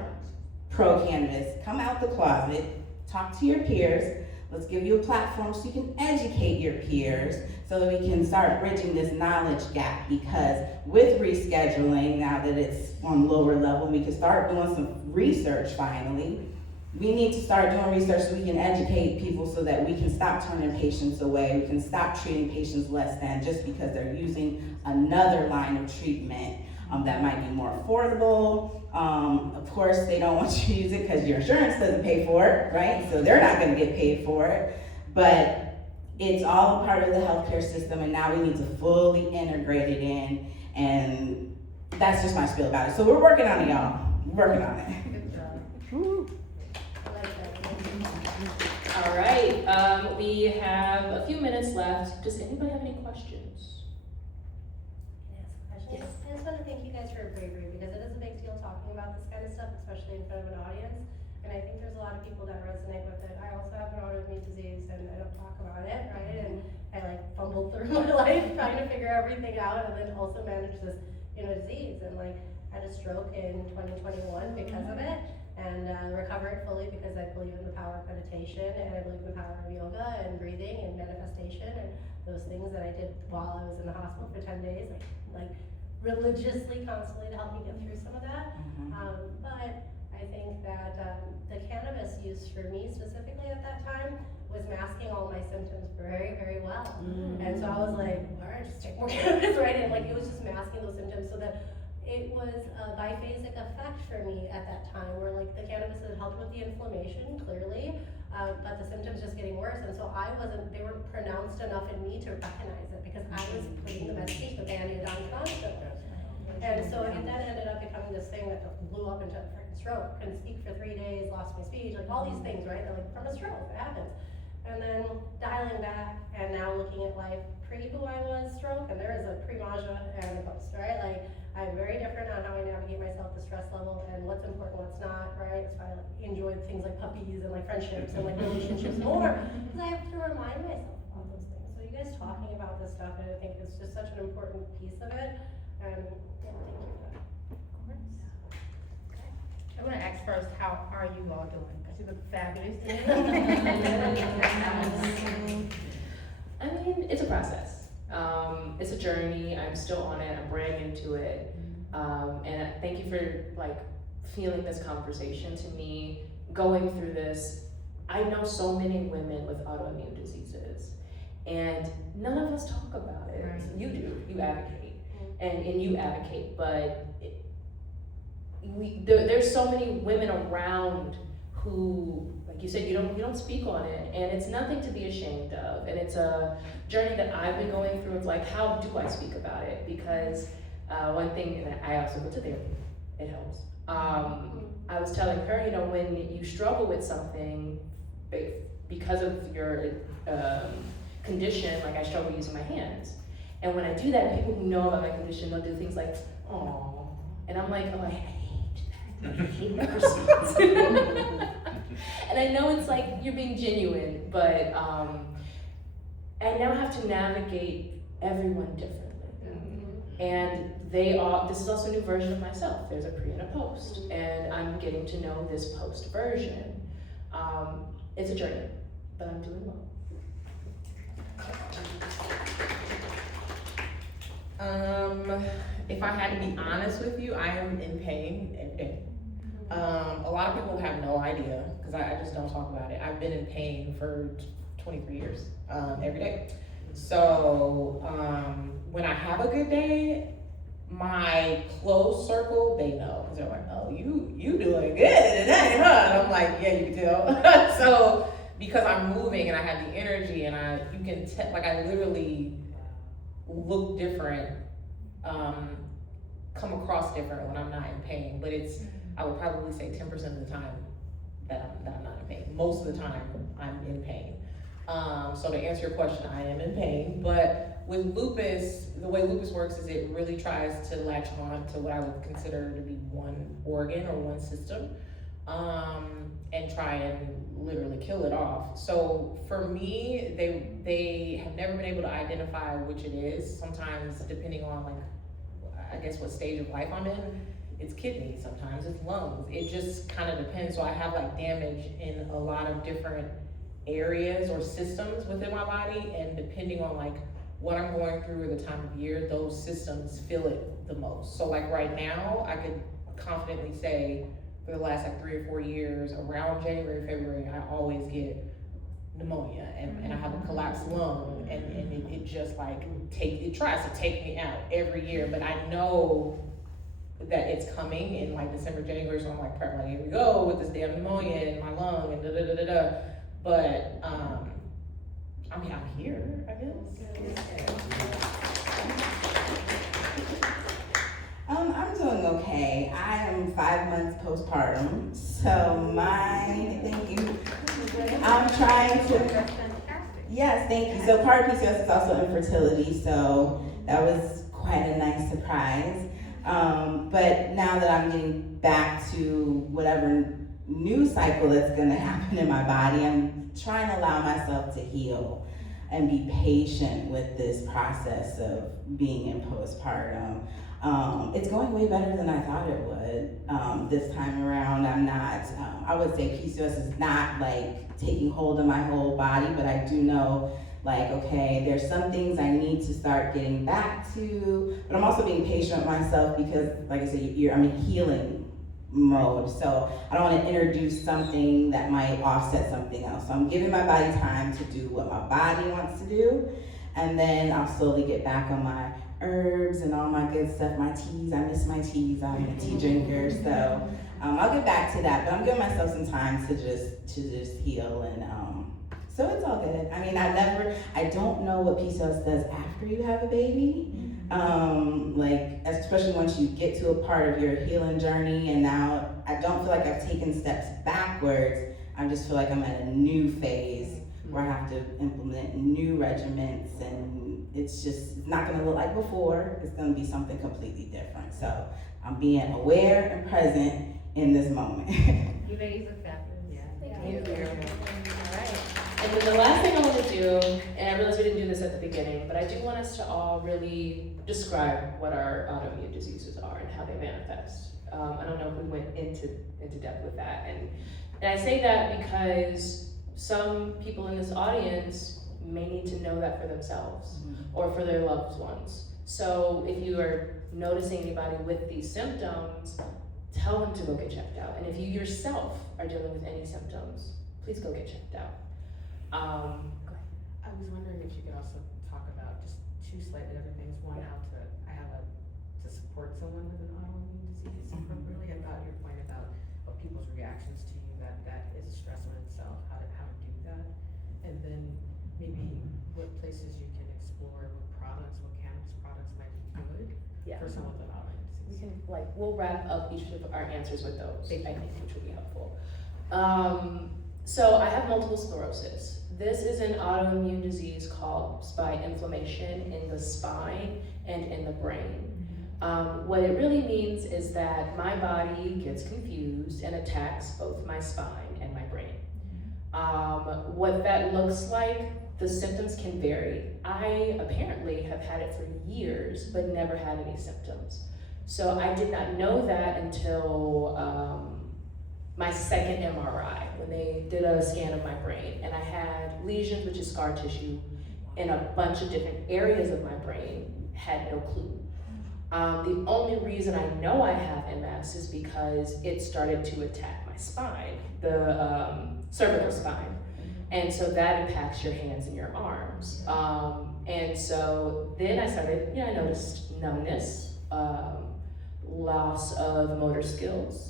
pro-cannabis, come out the closet, talk to your peers. Let's give you a platform so you can educate your peers, so that we can start bridging this knowledge gap. Because with rescheduling, now that it's on lower level, we can start doing some research finally. We need to start doing research so we can educate people, so that we can stop turning patients away. We can stop treating patients less than just because they're using another line of treatment that might be more affordable. Of course, they don't want you to use it because your insurance doesn't pay for it, right? So they're not gonna get paid for it. But it's all a part of the healthcare system, and now we need to fully integrate it in, and that's just my spiel about it. So we're working on it, y'all. We're working on it. Good job. Woo. All right, we have a few minutes left. Does anybody have any questions? Yes. I just want to thank you guys for your bravery, because it is a big deal talking about this kind of stuff, especially in front of an audience. And I think there's a lot of people that resonate with it. I also have an autoimmune disease, and I don't talk about it, right? And I fumbled through my life trying to figure figure everything out and then also manage this, disease. And like, had a stroke in 2021 because of it, and recovered fully because I believe in the power of meditation, and I believe in the power of yoga and breathing and manifestation and those things that I did while I was in the hospital for 10 days, like religiously, constantly, to help me get through some of that. But I think that the cannabis use for me specifically at that time was masking all my symptoms very, very well. And so I was like, all right, just take more cannabis, right? And like, it was just masking those symptoms so that it was a biphasic effect for me at that time, where like the cannabis had helped with the inflammation, clearly, but the symptoms just getting worse. And so they weren't pronounced enough in me to recognize it because I was putting the medication, the Band-Aid on constantly. And so it then ended up becoming this thing that blew up into a freaking stroke. Couldn't speak for 3 days, lost my speech, like all these things, right? They're like from a stroke, it happens. And then dialing back and now looking at life pre who I was stroke, and there is a pre-Maja and a post, right? Like, I'm very different on how I navigate myself, the stress level, and what's important, what's not, right? So I like enjoy things like puppies and like friendships and like relationships more, because I have to remind myself about those things. So you guys talking about this stuff, and I think it's just such an important piece of it, and yeah, thank you for that. I'm gonna ask first, how are you all doing? Because you look fabulous today. I mean, it's a process. It's a journey. I'm still on it. I'm brand new to it. And thank you for like feeling this conversation to me, going through this. I know so many women with autoimmune diseases, and none of us talk about it. Right. You do. You advocate, and you advocate. But there's so many women around who, like you said, you don't speak on it, and it's nothing to be ashamed of. And it's a journey that I've been going through of like, how do I speak about it? Because one thing, and I also go to therapy, it helps. I was telling her, when you struggle with something because of your condition, like I struggle using my hands. And when I do that, people who know about my condition, they'll do things like, oh, and I'm like, oh, I hate that. I hate that response. And I know it's like you're being genuine, but I now have to navigate everyone differently. And this is also a new version of myself. There's a pre and a post, and I'm getting to know this post version. It's a journey, but I'm doing well. If I had to be honest with you, I am in pain every day. A lot of people have no idea, because I just don't talk about it. I've been in pain for 23 years, every day. So when I have a good day, my close circle, they know, because they're like, oh, you doing good today, huh? And I'm like, yeah, you can tell. So because I'm moving and I have the energy, and you can tell, like I literally look different, come across different when I'm not in pain. But I would probably say 10% of the time that I'm not in pain. Most of the time I'm in pain. So to answer your question, I am in pain. But with lupus, the way lupus works is it really tries to latch on to what I would consider to be one organ or one system, and try and literally kill it off. So for me, they have never been able to identify which it is. Sometimes, depending on I guess what stage of life I'm in, it's kidneys, sometimes it's lungs. It just kind of depends. So I have damage in a lot of different areas or systems within my body, and depending on what I'm going through or the time of year, those systems feel it the most. So right now, I could confidently say for the last 3 or 4 years, around January, February, I always get pneumonia, and I have a collapsed lung, and it just it tries to take me out every year. But I know that it's coming in December, January, so I'm prepping, here we go with this damn pneumonia in my lung and da-da-da-da-da. But I'm here, I guess. I'm doing okay. I am 5 months postpartum, so thank you. I'm trying to, yes, thank you. So part of PCOS is also infertility, so that was quite a nice surprise. But now that I'm getting back to whatever new cycle that's gonna happen in my body, I'm trying to allow myself to heal. and be patient with this process of being in postpartum. It's going way better than I thought it would. This time around, I'm not, I would say PCOS is not like taking hold of my whole body, but I do know like, okay, there's some things I need to start getting back to, but I'm also being patient with myself because, like I said, I'm in healing mode. So I don't want to introduce something that might offset something else. So I'm giving my body time to do what my body wants to do, and then I'll slowly get back on my herbs and all my good stuff, my teas. I miss my teas. I'm a tea drinker, so I'll get back to that. But I'm giving myself some time to just heal, and so it's all good. I mean, I don't know what PCOS does after you have a baby. Like, especially once you get to a part of your healing journey, and now I don't feel like I've taken steps backwards. I just feel like I'm at a new phase where I have to implement new regimens, and it's not gonna look like before. It's gonna be something completely different. So I'm being aware and present in this moment. You ladies are fabulous. Yeah. Thank you. All right. And then the last thing I want to do, and I realize we didn't do this at the beginning, but I do want us to all really describe what our autoimmune diseases are and how they manifest. I don't know if we went into depth with that, and I say that because some people in this audience may need to know that for themselves or for their loved ones. So if you are noticing anybody with these symptoms, tell them to go get checked out. And if you yourself are dealing with any symptoms, please go get checked out. I was wondering if you could also talk about just two slightly other things. One, to support someone with an autoimmune disease appropriately. I thought your point about people's reactions to you, that is a stress in itself, how to do that. And then maybe what places you can explore, what cannabis products might be good for someone with an autoimmune disease. We'll wrap up each of our answers with those, I think, which will be helpful. So I have multiple sclerosis. This is an autoimmune disease caused by inflammation in the spine and in the brain. What it really means is that my body gets confused and attacks both my spine and my brain. What that looks like, the symptoms can vary. I apparently have had it for years, but never had any symptoms. So I did not know that until my second MRI, when they did a scan of my brain, and I had lesions, which is scar tissue, in a bunch of different areas of my brain, had no clue. The only reason I know I have MS is because it started to attack my spine, the cervical spine. And so that impacts your hands and your arms. And so then I started, I noticed numbness, loss of motor skills,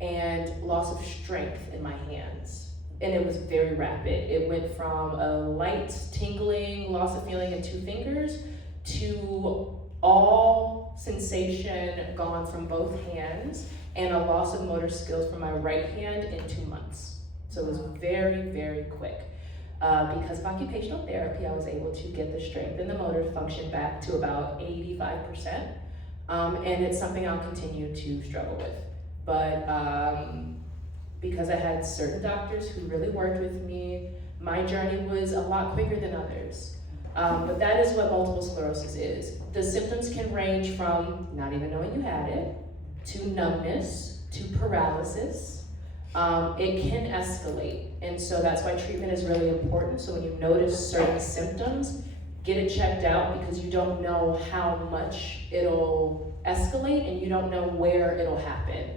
and loss of strength in my hands. And it was very rapid. It went from a light tingling, loss of feeling in 2 fingers, to all sensation gone from both hands, and a loss of motor skills from my right hand in 2 months. So it was very, very quick. Because of occupational therapy, I was able to get the strength and the motor function back to about 85%. And it's something I'll continue to struggle with. But because I had certain doctors who really worked with me, my journey was a lot quicker than others. But that is what multiple sclerosis is. The symptoms can range from not even knowing you had it, to numbness, to paralysis. It can escalate, and so that's why treatment is really important. So when you notice certain symptoms, get it checked out, because you don't know how much it'll escalate, and you don't know where it'll happen.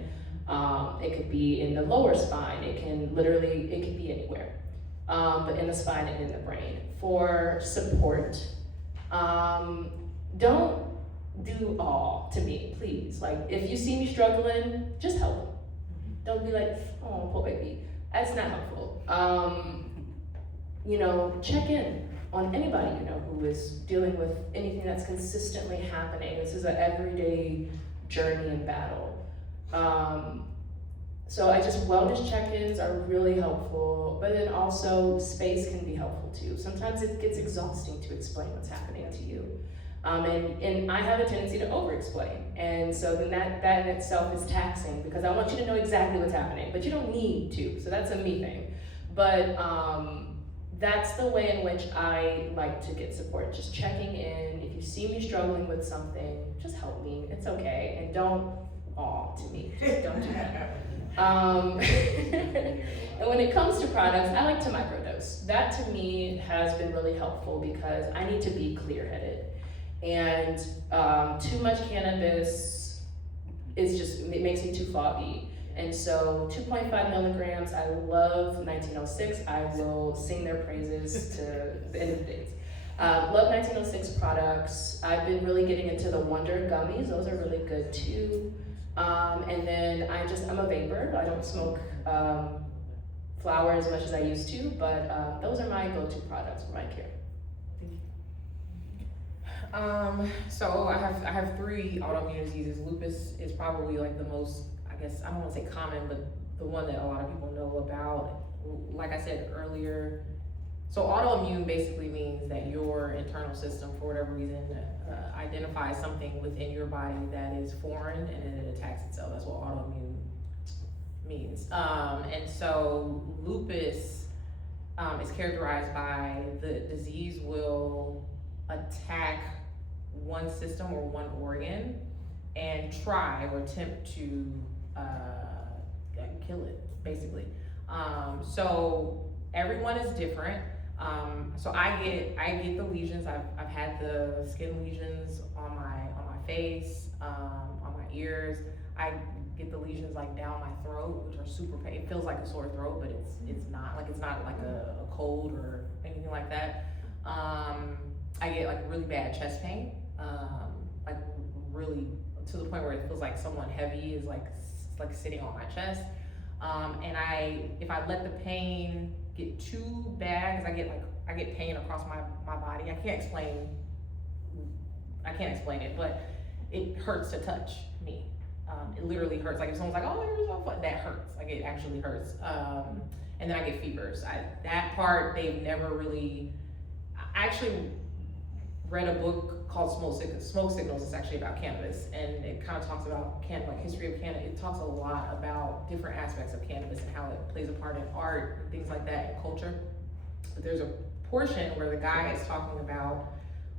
It could be in the lower spine, it could be anywhere, but in the spine and in the brain. For support, don't do all to me, please. Like, if you see me struggling, just help. Don't be like, oh, poor baby. That's not helpful. Check in on anybody who is dealing with anything that's consistently happening. This is an everyday journey and battle. So wellness check-ins are really helpful, but then also space can be helpful too. Sometimes it gets exhausting to explain what's happening to you. And I have a tendency to over-explain. And so then that in itself is taxing, because I want you to know exactly what's happening, but you don't need to. So that's a me thing. But that's the way in which I like to get support. Just checking in. If you see me struggling with something, just help me. It's okay. And don't to me. Just don't do that. And when it comes to products, I like to microdose. That to me has been really helpful because I need to be clear-headed. And too much cannabis it makes me too foggy. And so 2.5 milligrams, I love 1906. I will sing their praises to the end of the days. Love 1906 products. I've been really getting into the Wonder gummies. Those are really good too. And then I'm a vapor. I don't smoke flower as much as I used to, but those are my go-to products for my care. So I have 3 autoimmune diseases. Lupus is probably like the most, I guess, I don't want to say common, but the one that a lot of people know about. Like I said earlier, so autoimmune basically means that your internal system, for whatever reason, identifies something within your body that is foreign and then it attacks itself. That's what autoimmune means. And so lupus is characterized by the disease will attack one system or one organ and try or attempt to kill it, basically. So everyone is different. So I get the lesions. I've had the skin lesions on my face, on my ears. I get the lesions like down my throat, which are super pain. It feels like a sore throat, but it's not like a cold or anything like that. I get like really bad chest pain, like really to the point where it feels like someone heavy is like sitting on my chest. And if I let the pain get too bad, because I get pain across my body. I can't explain it, but it hurts to touch me. It literally hurts. Like if someone's like, "Oh, you're so fun," that hurts. Like it actually hurts. And then I get fevers. That part they've never really. I actually read a book called Smoke Signals. It's actually about cannabis, and it kind of talks about history of cannabis. It talks a lot about different aspects of cannabis and how it plays a part in art and things like that and culture. But there's a portion where the guy is talking about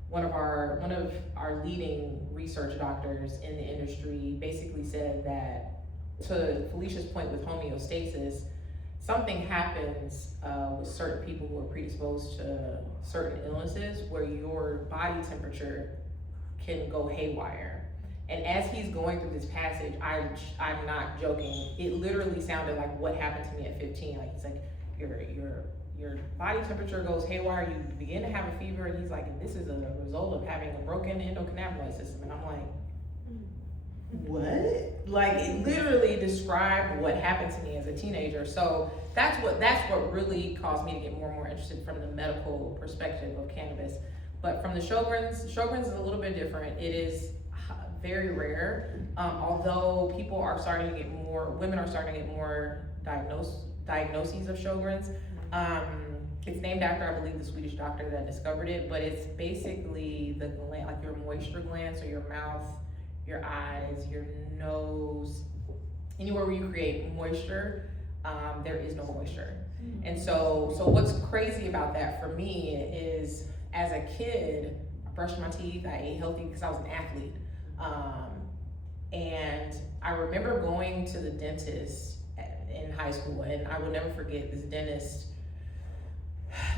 one of our leading research doctors in the industry basically said that, to Felicia's point with homeostasis, something happens with certain people who are predisposed to certain illnesses where your body temperature can go haywire. And as he's going through this passage, I'm not joking, it literally sounded like what happened to me at 15. Like he's like, your body temperature goes haywire, you begin to have a fever, and he's like, this is a result of having a broken endocannabinoid system. And I'm like, what? Like it literally described what happened to me as a teenager. So that's what really caused me to get more and more interested from the medical perspective of cannabis. But from the Sjogren's is a little bit different. It is very rare, although women are starting to get more diagnoses of Sjogren's. It's named after, I believe, the Swedish doctor that discovered it, but it's basically the gland, like your moisture glands, so your mouth, your eyes, your nose, anywhere where you create moisture, there is no moisture. And so what's crazy about that for me is, as a kid, I brushed my teeth, I ate healthy because I was an athlete. And I remember going to the dentist in high school, and I will never forget, this dentist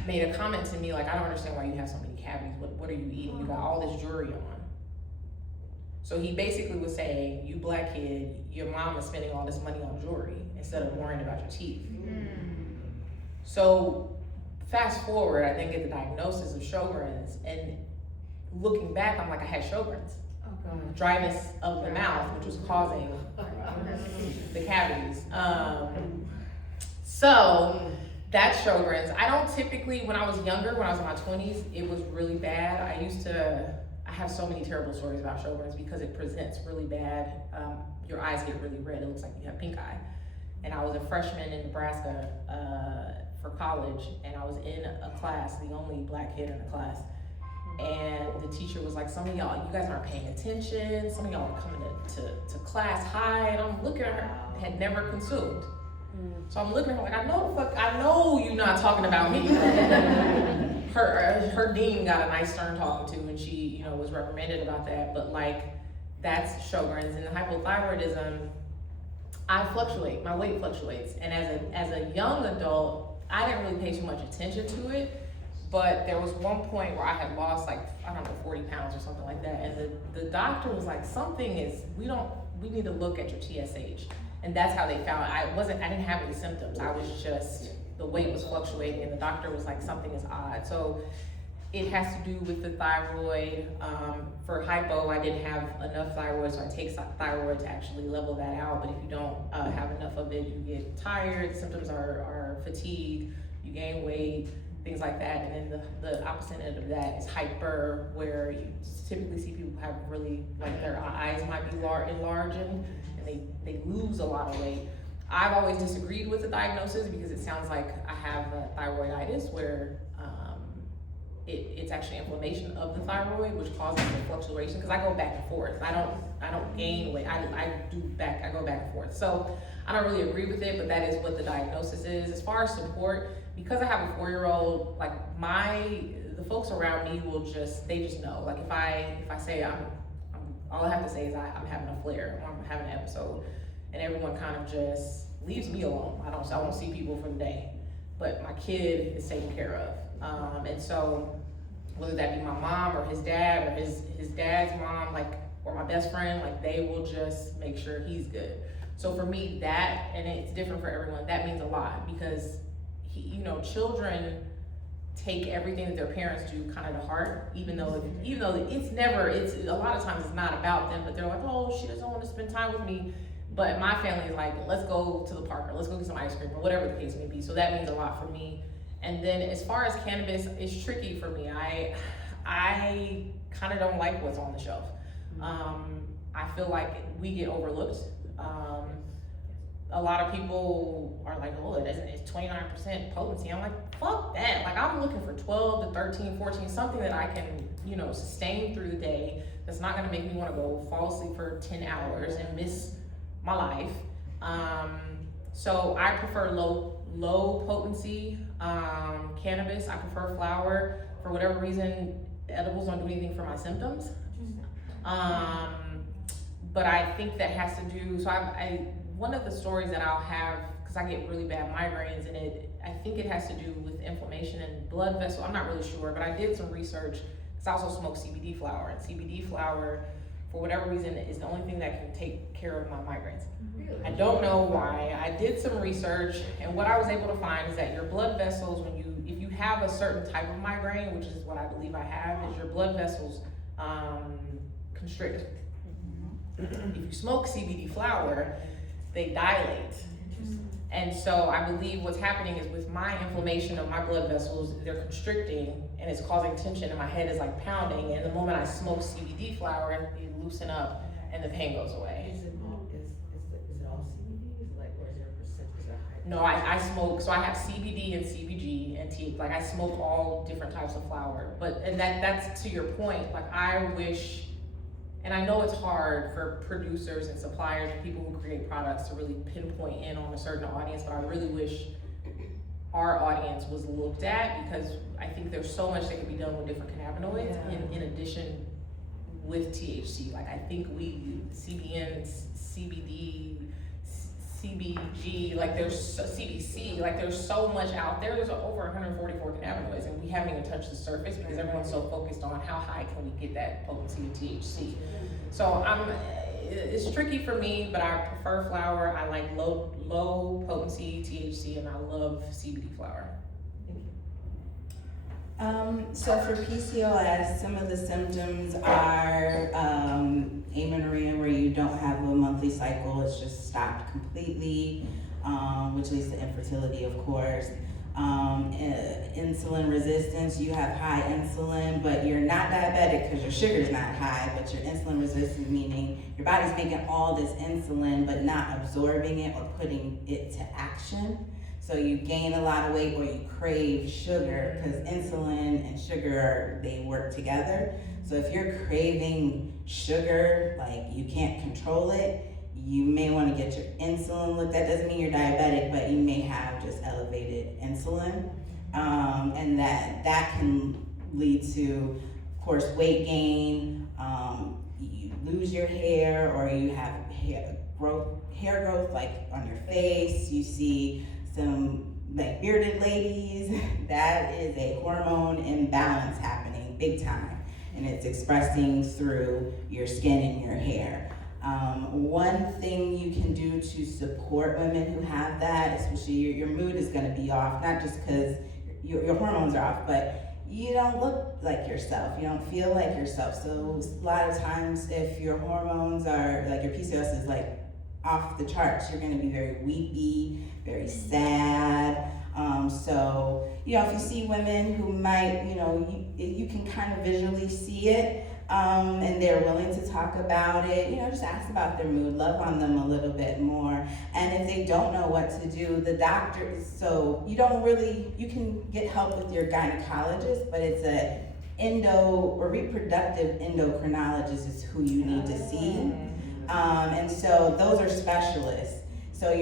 made a comment to me like, I don't understand why you have so many cavities. What are you eating? You got all this jewelry on. So he basically was saying, you black kid, your mom is spending all this money on jewelry instead of worrying about your teeth. So fast forward, I then get the diagnosis of Sjogren's, and looking back, I'm like, I had Sjogren's. Dryness of the mouth, which was causing the cavities. So that's Sjogren's. I don't typically, when I was younger, when I was in my 20s, it was really bad. I have so many terrible stories about Sjogren's because it presents really bad. Your eyes get really red. It looks like you have pink eye. And I was a freshman in Nebraska for college, and I was in a class, the only black kid in the class. And the teacher was like, some of y'all, you guys aren't paying attention. Some of y'all are coming to class high. And I'm looking at her, had never consumed. So I'm looking at her like, I know you're not talking about me. Her dean got a nice stern talking to, and she, you know, was reprimanded about that. But like, that's Sjogren's. And the hypothyroidism, I fluctuate. My weight fluctuates, and as a young adult, I didn't really pay too much attention to it. But there was one point where I had lost like, I don't know, 40 pounds or something like that. And the doctor was like, we need to look at your TSH. And that's how they found it. I didn't have any symptoms. I was just, the weight was fluctuating, and the doctor was like, something is odd. So it has to do with the thyroid. For hypo, I didn't have enough thyroid, so I take thyroid to actually level that out. But if you don't have enough of it, you get tired. Symptoms are fatigue, you gain weight, things like that. And then the opposite end of that is hyper, where you typically see people have really, like their eyes might be enlarging, and they lose a lot of weight. I've always disagreed with the diagnosis because it sounds like I have thyroiditis, where it's actually inflammation of the thyroid, which causes the fluctuation. Because I go back and forth. I don't gain weight. I go back and forth. So I don't really agree with it, but that is what the diagnosis is. As far as support, because I have a 4-year-old, like the folks around me they just know. Like if I say all I have to say is I'm having a flare, or I'm having an episode, and everyone kind of just leaves me alone. I won't see people for the day, but my kid is taken care of. And so whether that be my mom or his dad or his dad's mom, like, or my best friend, like they will just make sure he's good. So for me, that, and it's different for everyone, that means a lot, because children take everything that their parents do kind of to heart, even though it's a lot of times it's not about them, but they're like, oh, she doesn't want to spend time with me. But my family is like, let's go to the park, or let's go get some ice cream, or whatever the case may be. So that means a lot for me. And then as far as cannabis, it's tricky for me. I kind of don't like what's on the shelf. I feel like we get overlooked. A lot of people are like, oh, it's 29% potency. I'm like, fuck that. Like, I'm looking for 12 to 13, 14, something that I can, sustain through the day, that's not gonna make me wanna go fall asleep for 10 hours and miss my life. So I prefer low potency cannabis. I prefer flower. For whatever reason, edibles don't do anything for my symptoms. But I think that has to do, so one of the stories that I'll have, because I get really bad migraines, and I think it has to do with inflammation and blood vessel. I'm not really sure, but I did some research, because I also smoke CBD flower, and CBD flower, for whatever reason, is the only thing that can take care of my migraines. Really? I don't know why. I did some research, and what I was able to find is that your blood vessels, if you have a certain type of migraine, which is what I believe I have, is your blood vessels constrict. If you smoke CBD flower, they dilate. And so I believe what's happening is with my inflammation of my blood vessels, they're constricting, and it's causing tension, and my head is like pounding, and the moment I smoke CBD flower, you loosen up and the pain goes away. Is it all CBD? Is it like, or is there a percentage of high? No, I smoke, so I have CBD and CBG and tea, like I smoke all different types of flower. And that's to your point, like I wish, and I know it's hard for producers and suppliers and people who create products to really pinpoint in on a certain audience, but I really wish our audience was looked at, because I think there's so much that can be done with different cannabinoids in addition with THC. Like I think CBN, CBD, CBG, like there's CBC, like there's so much out there. There's over 144 cannabinoids, and we haven't even touched the surface because everyone's so focused on how high can we get that potency of THC. So it's tricky for me, but I prefer flower. I like low potency THC, and I love CBD flower. So for PCOS, some of the symptoms are amenorrhea, where you don't have a monthly cycle, it's just stopped completely, which leads to infertility, of course. Insulin resistance, you have high insulin, but you're not diabetic because your sugar's not high, but you're insulin resistant, meaning your body's making all this insulin but not absorbing it or putting it to action. So you gain a lot of weight, or you crave sugar, because insulin and sugar, they work together. So if you're craving sugar, like you can't control it, you may want to get your insulin looked at. Doesn't mean you're diabetic, but you may have just elevated insulin. And that can lead to, of course, weight gain. You lose your hair, or you have hair growth like on your face. You see some like bearded ladies. That is a hormone imbalance happening big time, and it's expressing through your skin and your hair. One thing you can do to support women who have that, especially your mood is going to be off, not just because your hormones are off, but you don't look like yourself, you don't feel like yourself. So a lot of times if your hormones are, like your PCOS is like off the charts, you're going to be very weepy, very sad. So, if you see women who might, you can kind of visually see it, and they're willing to talk about it, just ask about their mood, love on them a little bit more. And if they don't know what to do, the doctor, so you can get help with your gynecologist, but it's a reproductive endocrinologist is who you need to see. And so those are specialists. So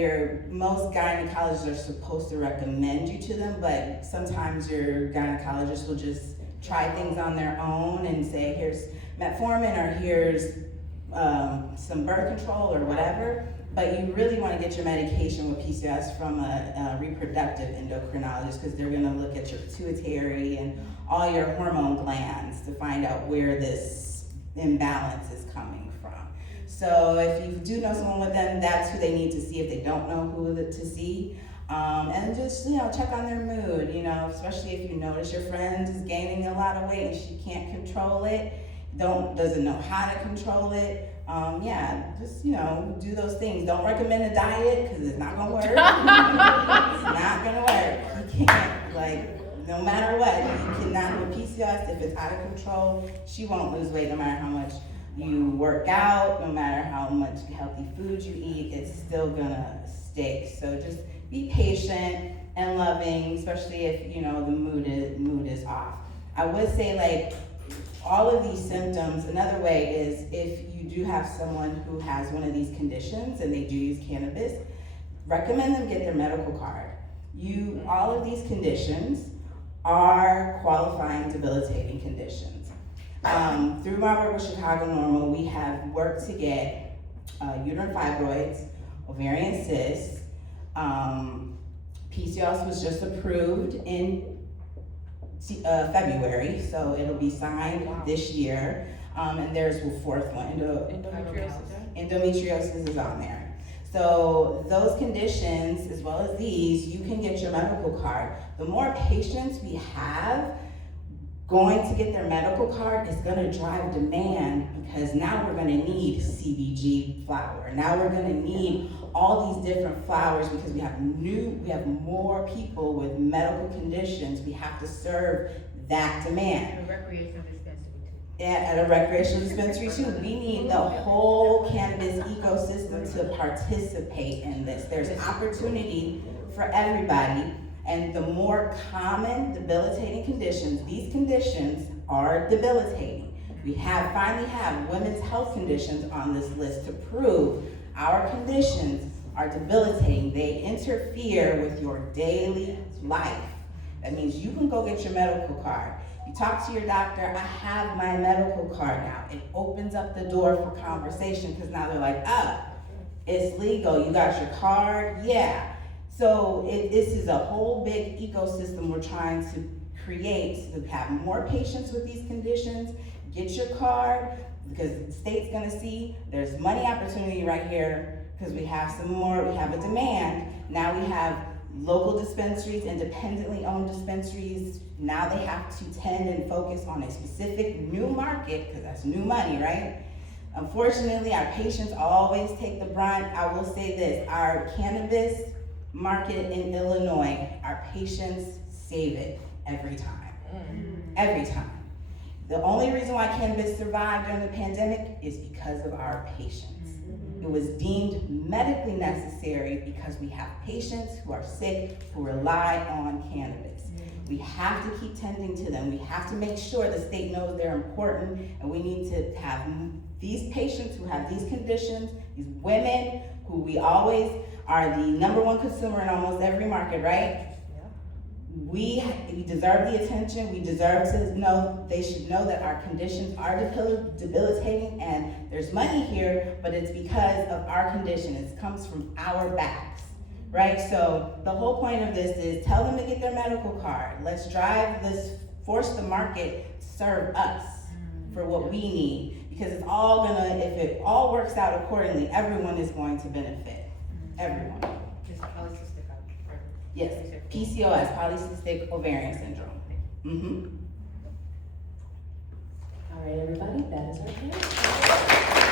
most gynecologists are supposed to recommend you to them, but sometimes your gynecologist will just try things on their own and say, here's metformin, or here's some birth control or whatever. But you really want to get your medication with PCOS from a reproductive endocrinologist, because they're going to look at your pituitary and all your hormone glands to find out where this imbalance is coming from. So if you do know someone with them, that's who they need to see if they don't know who to see. And just, check on their mood, especially if you notice your friend is gaining a lot of weight and she can't control it, doesn't know how to control it. Just, do those things. Don't recommend a diet, because it's not gonna work. It's not gonna work. You can't, no matter what, you cannot with PCOS, if it's out of control, she won't lose weight no matter how much you work out, no matter how much healthy food you eat, it's still gonna stick. So just be patient and loving, especially if the mood is off. I would say all of these symptoms, another way is if you do have someone who has one of these conditions and they do use cannabis, recommend them get their medical card. All of these conditions are qualifying debilitating conditions. Through my work with Chicago Normal, we have worked to get uterine fibroids, ovarian cysts. PCOS was just approved in February, so it'll be signed this year. And there's the fourth one, endometriosis is on there. So those conditions, as well as these, you can get your medical card. The more patients we have going to get their medical card, is going to drive demand, because now we're going to need CBG flower. Now we're going to need all these different flowers, because we have more people with medical conditions. We have to serve that demand. And a recreational dispensary too. At a recreational dispensary too. We need the whole cannabis ecosystem to participate in this. There's opportunity for everybody. And the more common debilitating conditions, these conditions are debilitating. We finally have women's health conditions on this list to prove our conditions are debilitating. They interfere with your daily life. That means you can go get your medical card. You talk to your doctor, I have my medical card now. It opens up the door for conversation, because now they're like, it's legal, you got your card? Yeah. So this is a whole big ecosystem we're trying to create to have more patients with these conditions. Get your card, because the state's gonna see there's money opportunity right here, because we have we have a demand. Now we have local dispensaries, independently owned dispensaries. Now they have to tend and focus on a specific new market, because that's new money, right? Unfortunately, our patients always take the brunt. I will say this, our cannabis market in Illinois, our patients save it every time. Every time. The only reason why cannabis survived during the pandemic is because of our patients. It was deemed medically necessary because we have patients who are sick who rely on cannabis. We have to keep tending to them. We have to make sure the state knows they're important, and we need to have these patients who have these conditions, these women who we always are the #1 consumer in almost every market, right? We deserve the attention. We deserve to know, they should know that our conditions are debilitating and there's money here, but it's because of our condition. It comes from our backs, right? So the whole point of this is tell them to get their medical card. Let's force the market to serve us for what we need, because it's all gonna, if it all works out accordingly, everyone is going to benefit. Everyone. Is polycystic Yes, PCOS, polycystic ovarian syndrome. Mm-hmm. All right, everybody, that is our panel.